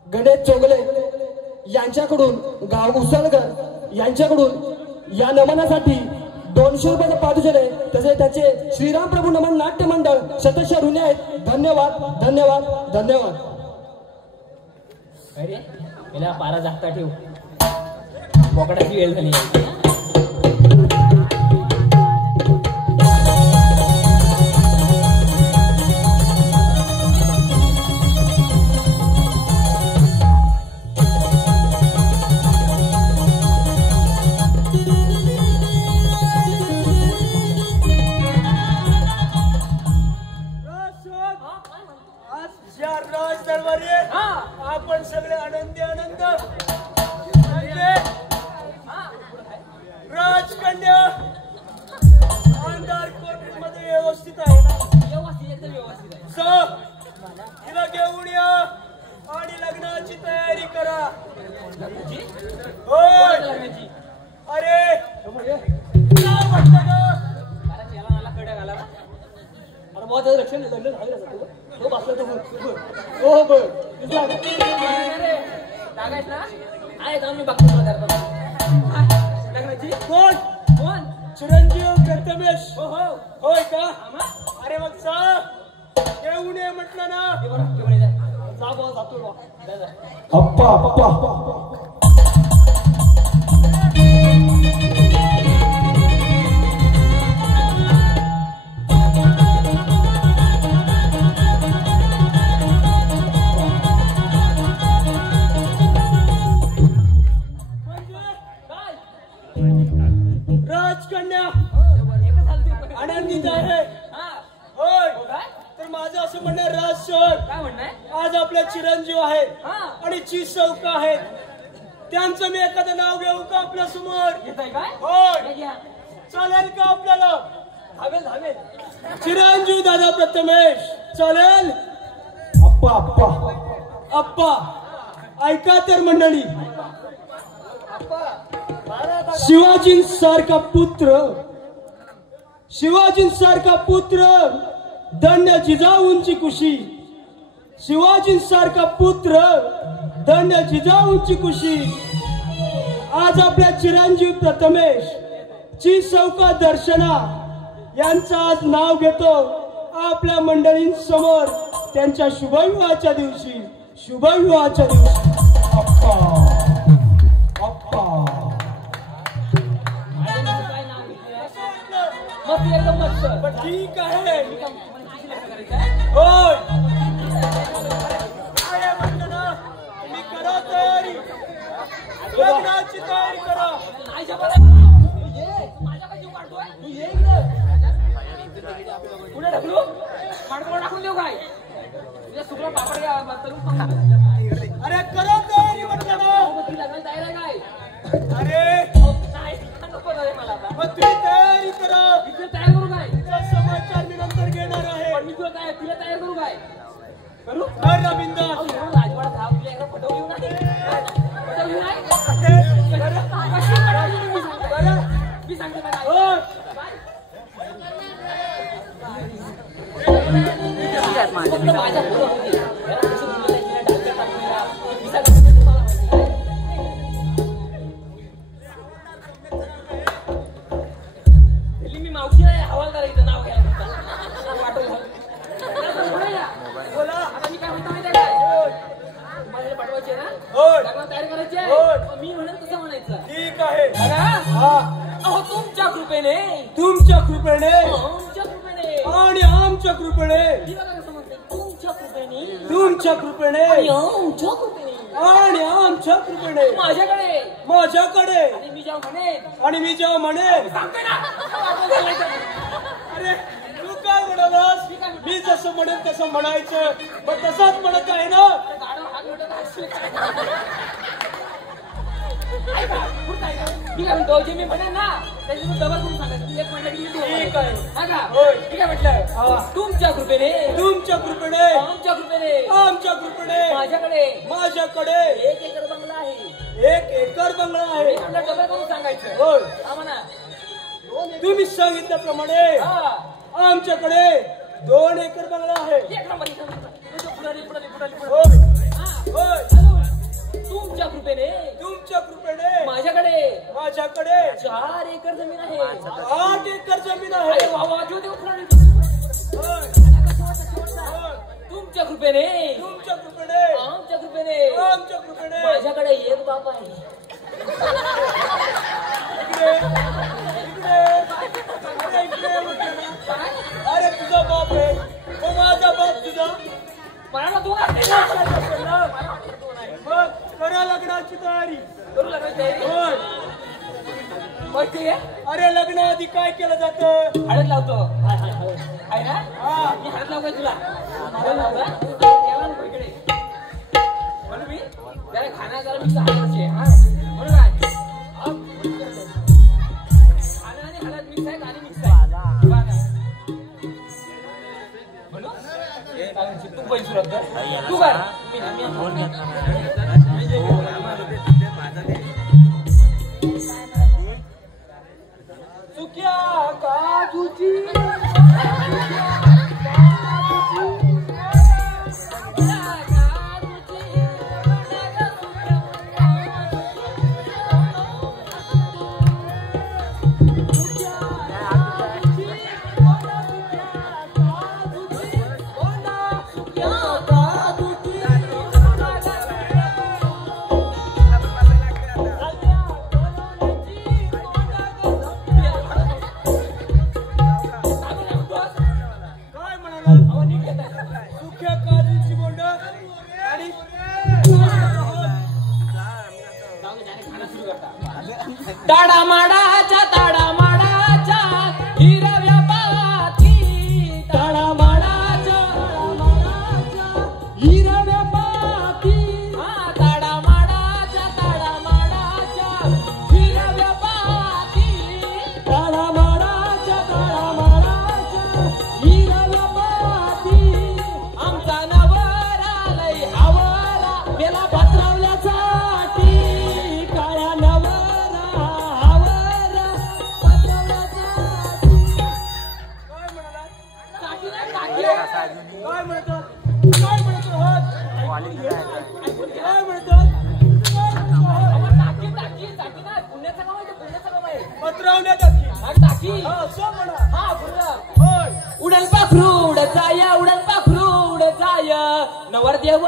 गणेश चोगले यांच्याकडून गाव उसळकर यांच्याकडून या नमनासाठी 200 रुपयाचं पारितोषिक आहे. तसे त्याचे श्रीराम प्रभू नमन नाट्य मंडळ शतशः ऋणी आहेत. धन्यवाद धन्यवाद धन्यवाद. अरे याला पारा जागता ठेव. बोकडाची वेळ झाली. आपण सगळे आनंदी आनंद. राजकन्या आमदार कोर्टमध्ये व्यवस्थित आहे ना? एकदम व्यवस्थित आहे. तिला घेऊन या आणि लग्नाची तयारी करा. होय. अरे काय म्हटलं ना? याला मला कडे घाला. अरे बहुत रक्षण लग्न झालं तो बसला तो. हो बर लागायच ना. आहे जाऊन मी बघतो लग्नाची. कोण कोण? चिरंजीव प्रथमेश. हो हो. होय का? अरे मग सा येऊ नये म्हटलं ना. जा बा जातो. अप्पा अप्पा राजकन्या आनंदीत आहे. होय. तर माझं असं म्हणणं राजसर काय म्हणणं? आज आपल्या चिरंजीव आहेत आणि चिसौका आहेत. त्यांचं मी एखादं नाव घेऊ का आपल्या समोर? घेताय काय? होय. घ्या. चालेल का आपल्याला? धावेल धावेल. चिरंजीव दादा प्रथमेश चालेल? अप्पा अप्पा अप्पा ऐका तर मंडळी. शिवाजींसारखा पुत्र धन्य जिजाऊंची कुशी. शिवाजींसारखा पुत्र धन्य जिजाऊंची कुशी. आज आपल्या चिरंजीव प्रथमेश चिसौका दर्शना यांचं आज नाव घेतो आपल्या मंडळींसमोर. त्यांच्या शुभविवाहाच्या दिवशी अप्पा अप्पा. मस्त एकदम मस्त. ठीक आहे. होय. काय म्हटलं ना मी करा तयारी. लग्नाची तयारी करा. नाही जमत माझ्याकडे जीव काढतोय तू ये इकडे पुढे ढकलू माडकोळ टाकून देऊ काय तुझ्या सुकला पापड घ्या तरुण अरे करा तयारी म्हटलं ना. ती लग्नाला तयार आहे काय अरे नाही नको रे मला आता मग तुम्ही तयारी करा. तिला तयार करू काय तिचा समाचार मी नंतर घेणार आहे. पण मी तुला काय तिला तयार करू काय करू कर बिंदास. राजवाडा धाव तुला एकदा फटव घेऊ नाही फटव घेऊ नाही मी सांगते काय माझ्या मी मावशी हवालदार इथं नाव घ्यायला बोला आता मी काय म्हणतो माहिती काय तुम्हाला पाठवायचे ना लग्न तयार करायचे मी म्हणेन तसं म्हणायचं. ठीक आहे. अहो तुमच्या कृपेने तुमच्या कृपेने आमच्या कृपेने आणि आमच्या कृपेने ती बघा कसं म्हणते तुमच्या कृपेने तुमच्या कृपेने आणि आमच्या कृपेने आणि आमच्या कृपेने माझ्याकडे आणि मी जेव्हा म्हणेन आणि मी जेव्हा म्हणेन सांगते ना अरे तू काय म्हणालास. मी जसं म्हणेन तसं म्हणायचं पण तसंच म्हणत आहे ना. मी काय म्हणतो जे मी म्हणेन ना त्याची तू डबल करून सांगायचं तू एक म्हणलं की मी ठीक आहे. हा का मी काय म्हटलं तुमच्या कृपेने तुमच्या कृपेने आमच्या कृपेने आमच्या कृपेने माझ्याकडे 1 एकर बंगला आहे. 1 एकर बंगला आहे. म्हणलं डबल करून सांगायचं होय. हा म्हणा तुम्ही सांगितल्याप्रमाणे आमच्याकडे 2 एकर बंगला आहे. एक नंबर पुढारी होय. होय. तुमच्या कृपेने माझ्याकडे 4 एकर जमीन आहे. 8 एकर जमीन आहे. अरे वा वा देऊ पुढारी तुमच्या कृपेने आमच्या कृपेने माझ्याकडे एक बाप आहे. अरे तुझा बाप आहे मग माझा बाप तुझा. मला 2 मग करा लग्नाची तयारी. करू लागली तयारी होय. माहिती आहे अरे लग्न आधी काय केलं जातं. हळद लावतो आहे ना मी हळद लावू काय तुला हळद लावता याला नको इकडे म्हणून मी जरा खाना जरा मिक्स हळदचे हा म्हणून काय खाना आणि हळद मिक्स आहे गाणी मिक्स आहे म्हणून तू पैसे सुरत तू कर चुक्या का तुझी ताडामाडाच्या ताडामाडाच्या हिरव्या पाती ताडामाडाच्या हिरव्या पाती हा ताडामाडाच्या हिरव्या पाती ताडामाडाच्या हिरव्या पाती आमचा नवरा लय हवरा बेला पत्रवल्यासाठी काळ्या नवरा काय म्हणतात काय म्हणतात काय म्हणतात पत्रवण्या टाकी असं म्हणा. उडल पाखरू उडचाय उडल पाखरू उडचाय नवरदेव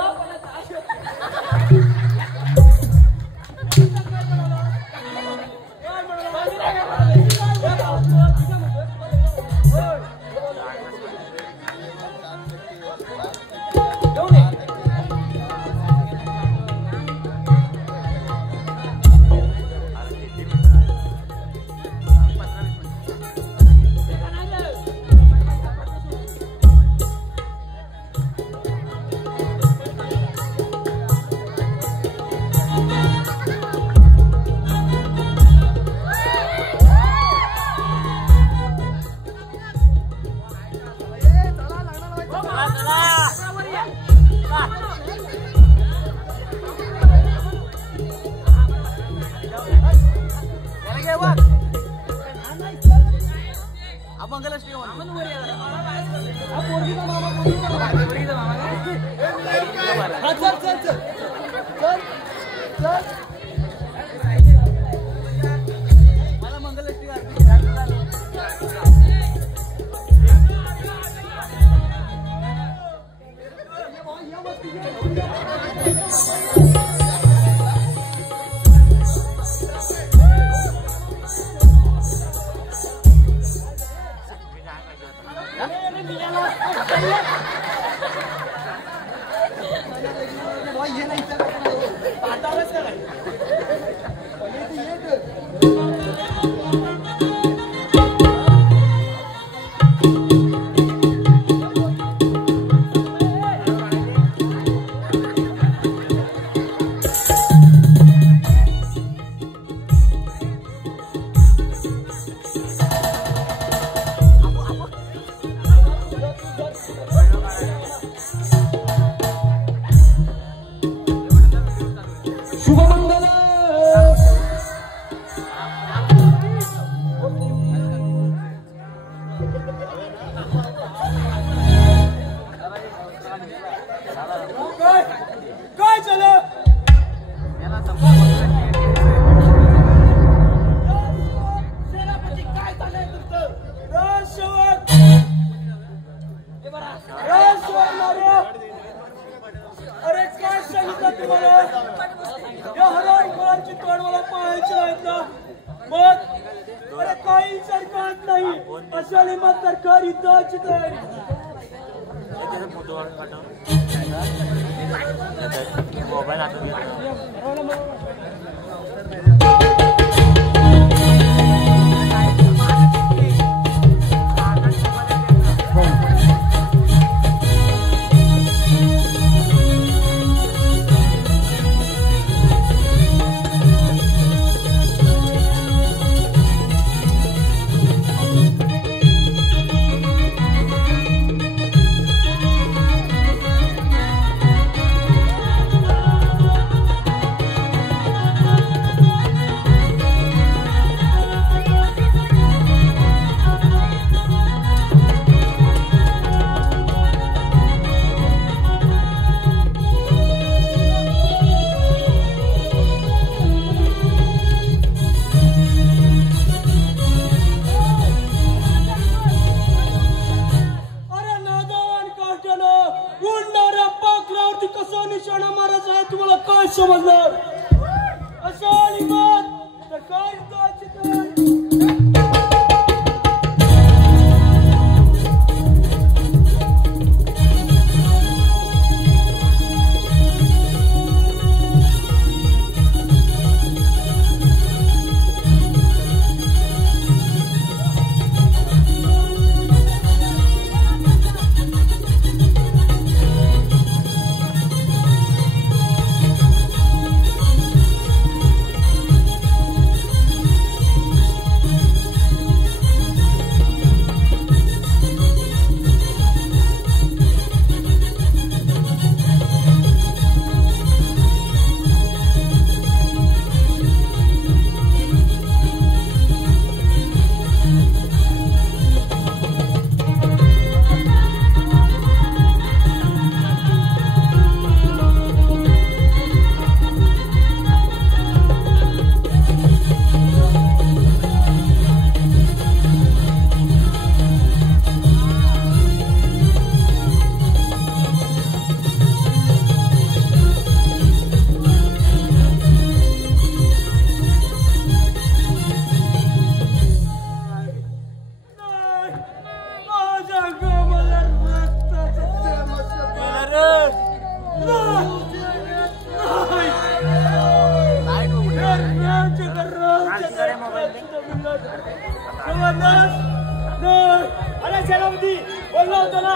अरे सेनापती बोललो होतो ना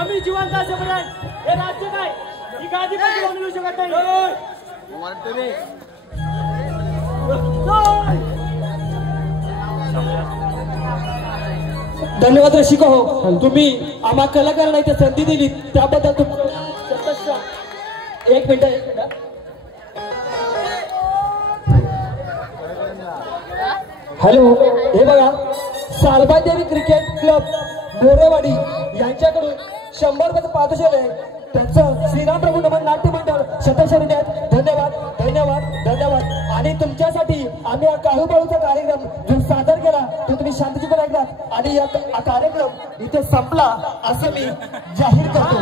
आम्ही जिवंत असेपर्यंत हे राज्य काय ही गादी पण घेऊन येऊ शकत नाही. धन्यवाद रसिक हो, तुम्ही आम्हा कलाकारांना इथे संधी दिली त्याबद्दल तुमचं एक मिनिट. हॅलो, हे बघा, सालबादेवी क्रिकेट क्लब मोरेवाडी यांच्याकडून 100 रुपयाचं पारितोषिक आहे. त्यांचं श्रीराम प्रभू नमन नाट्य मंडळ शतशरण आहेत. धन्यवाद धन्यवाद धन्यवाद. आणि तुमच्यासाठी आम्ही हा काळूबाळूचा कार्यक्रम जो सादर केला तो तुम्ही शांततेने ऐकलात आणि हा कार्यक्रम इथे संपला असं मी जाहीर करतो.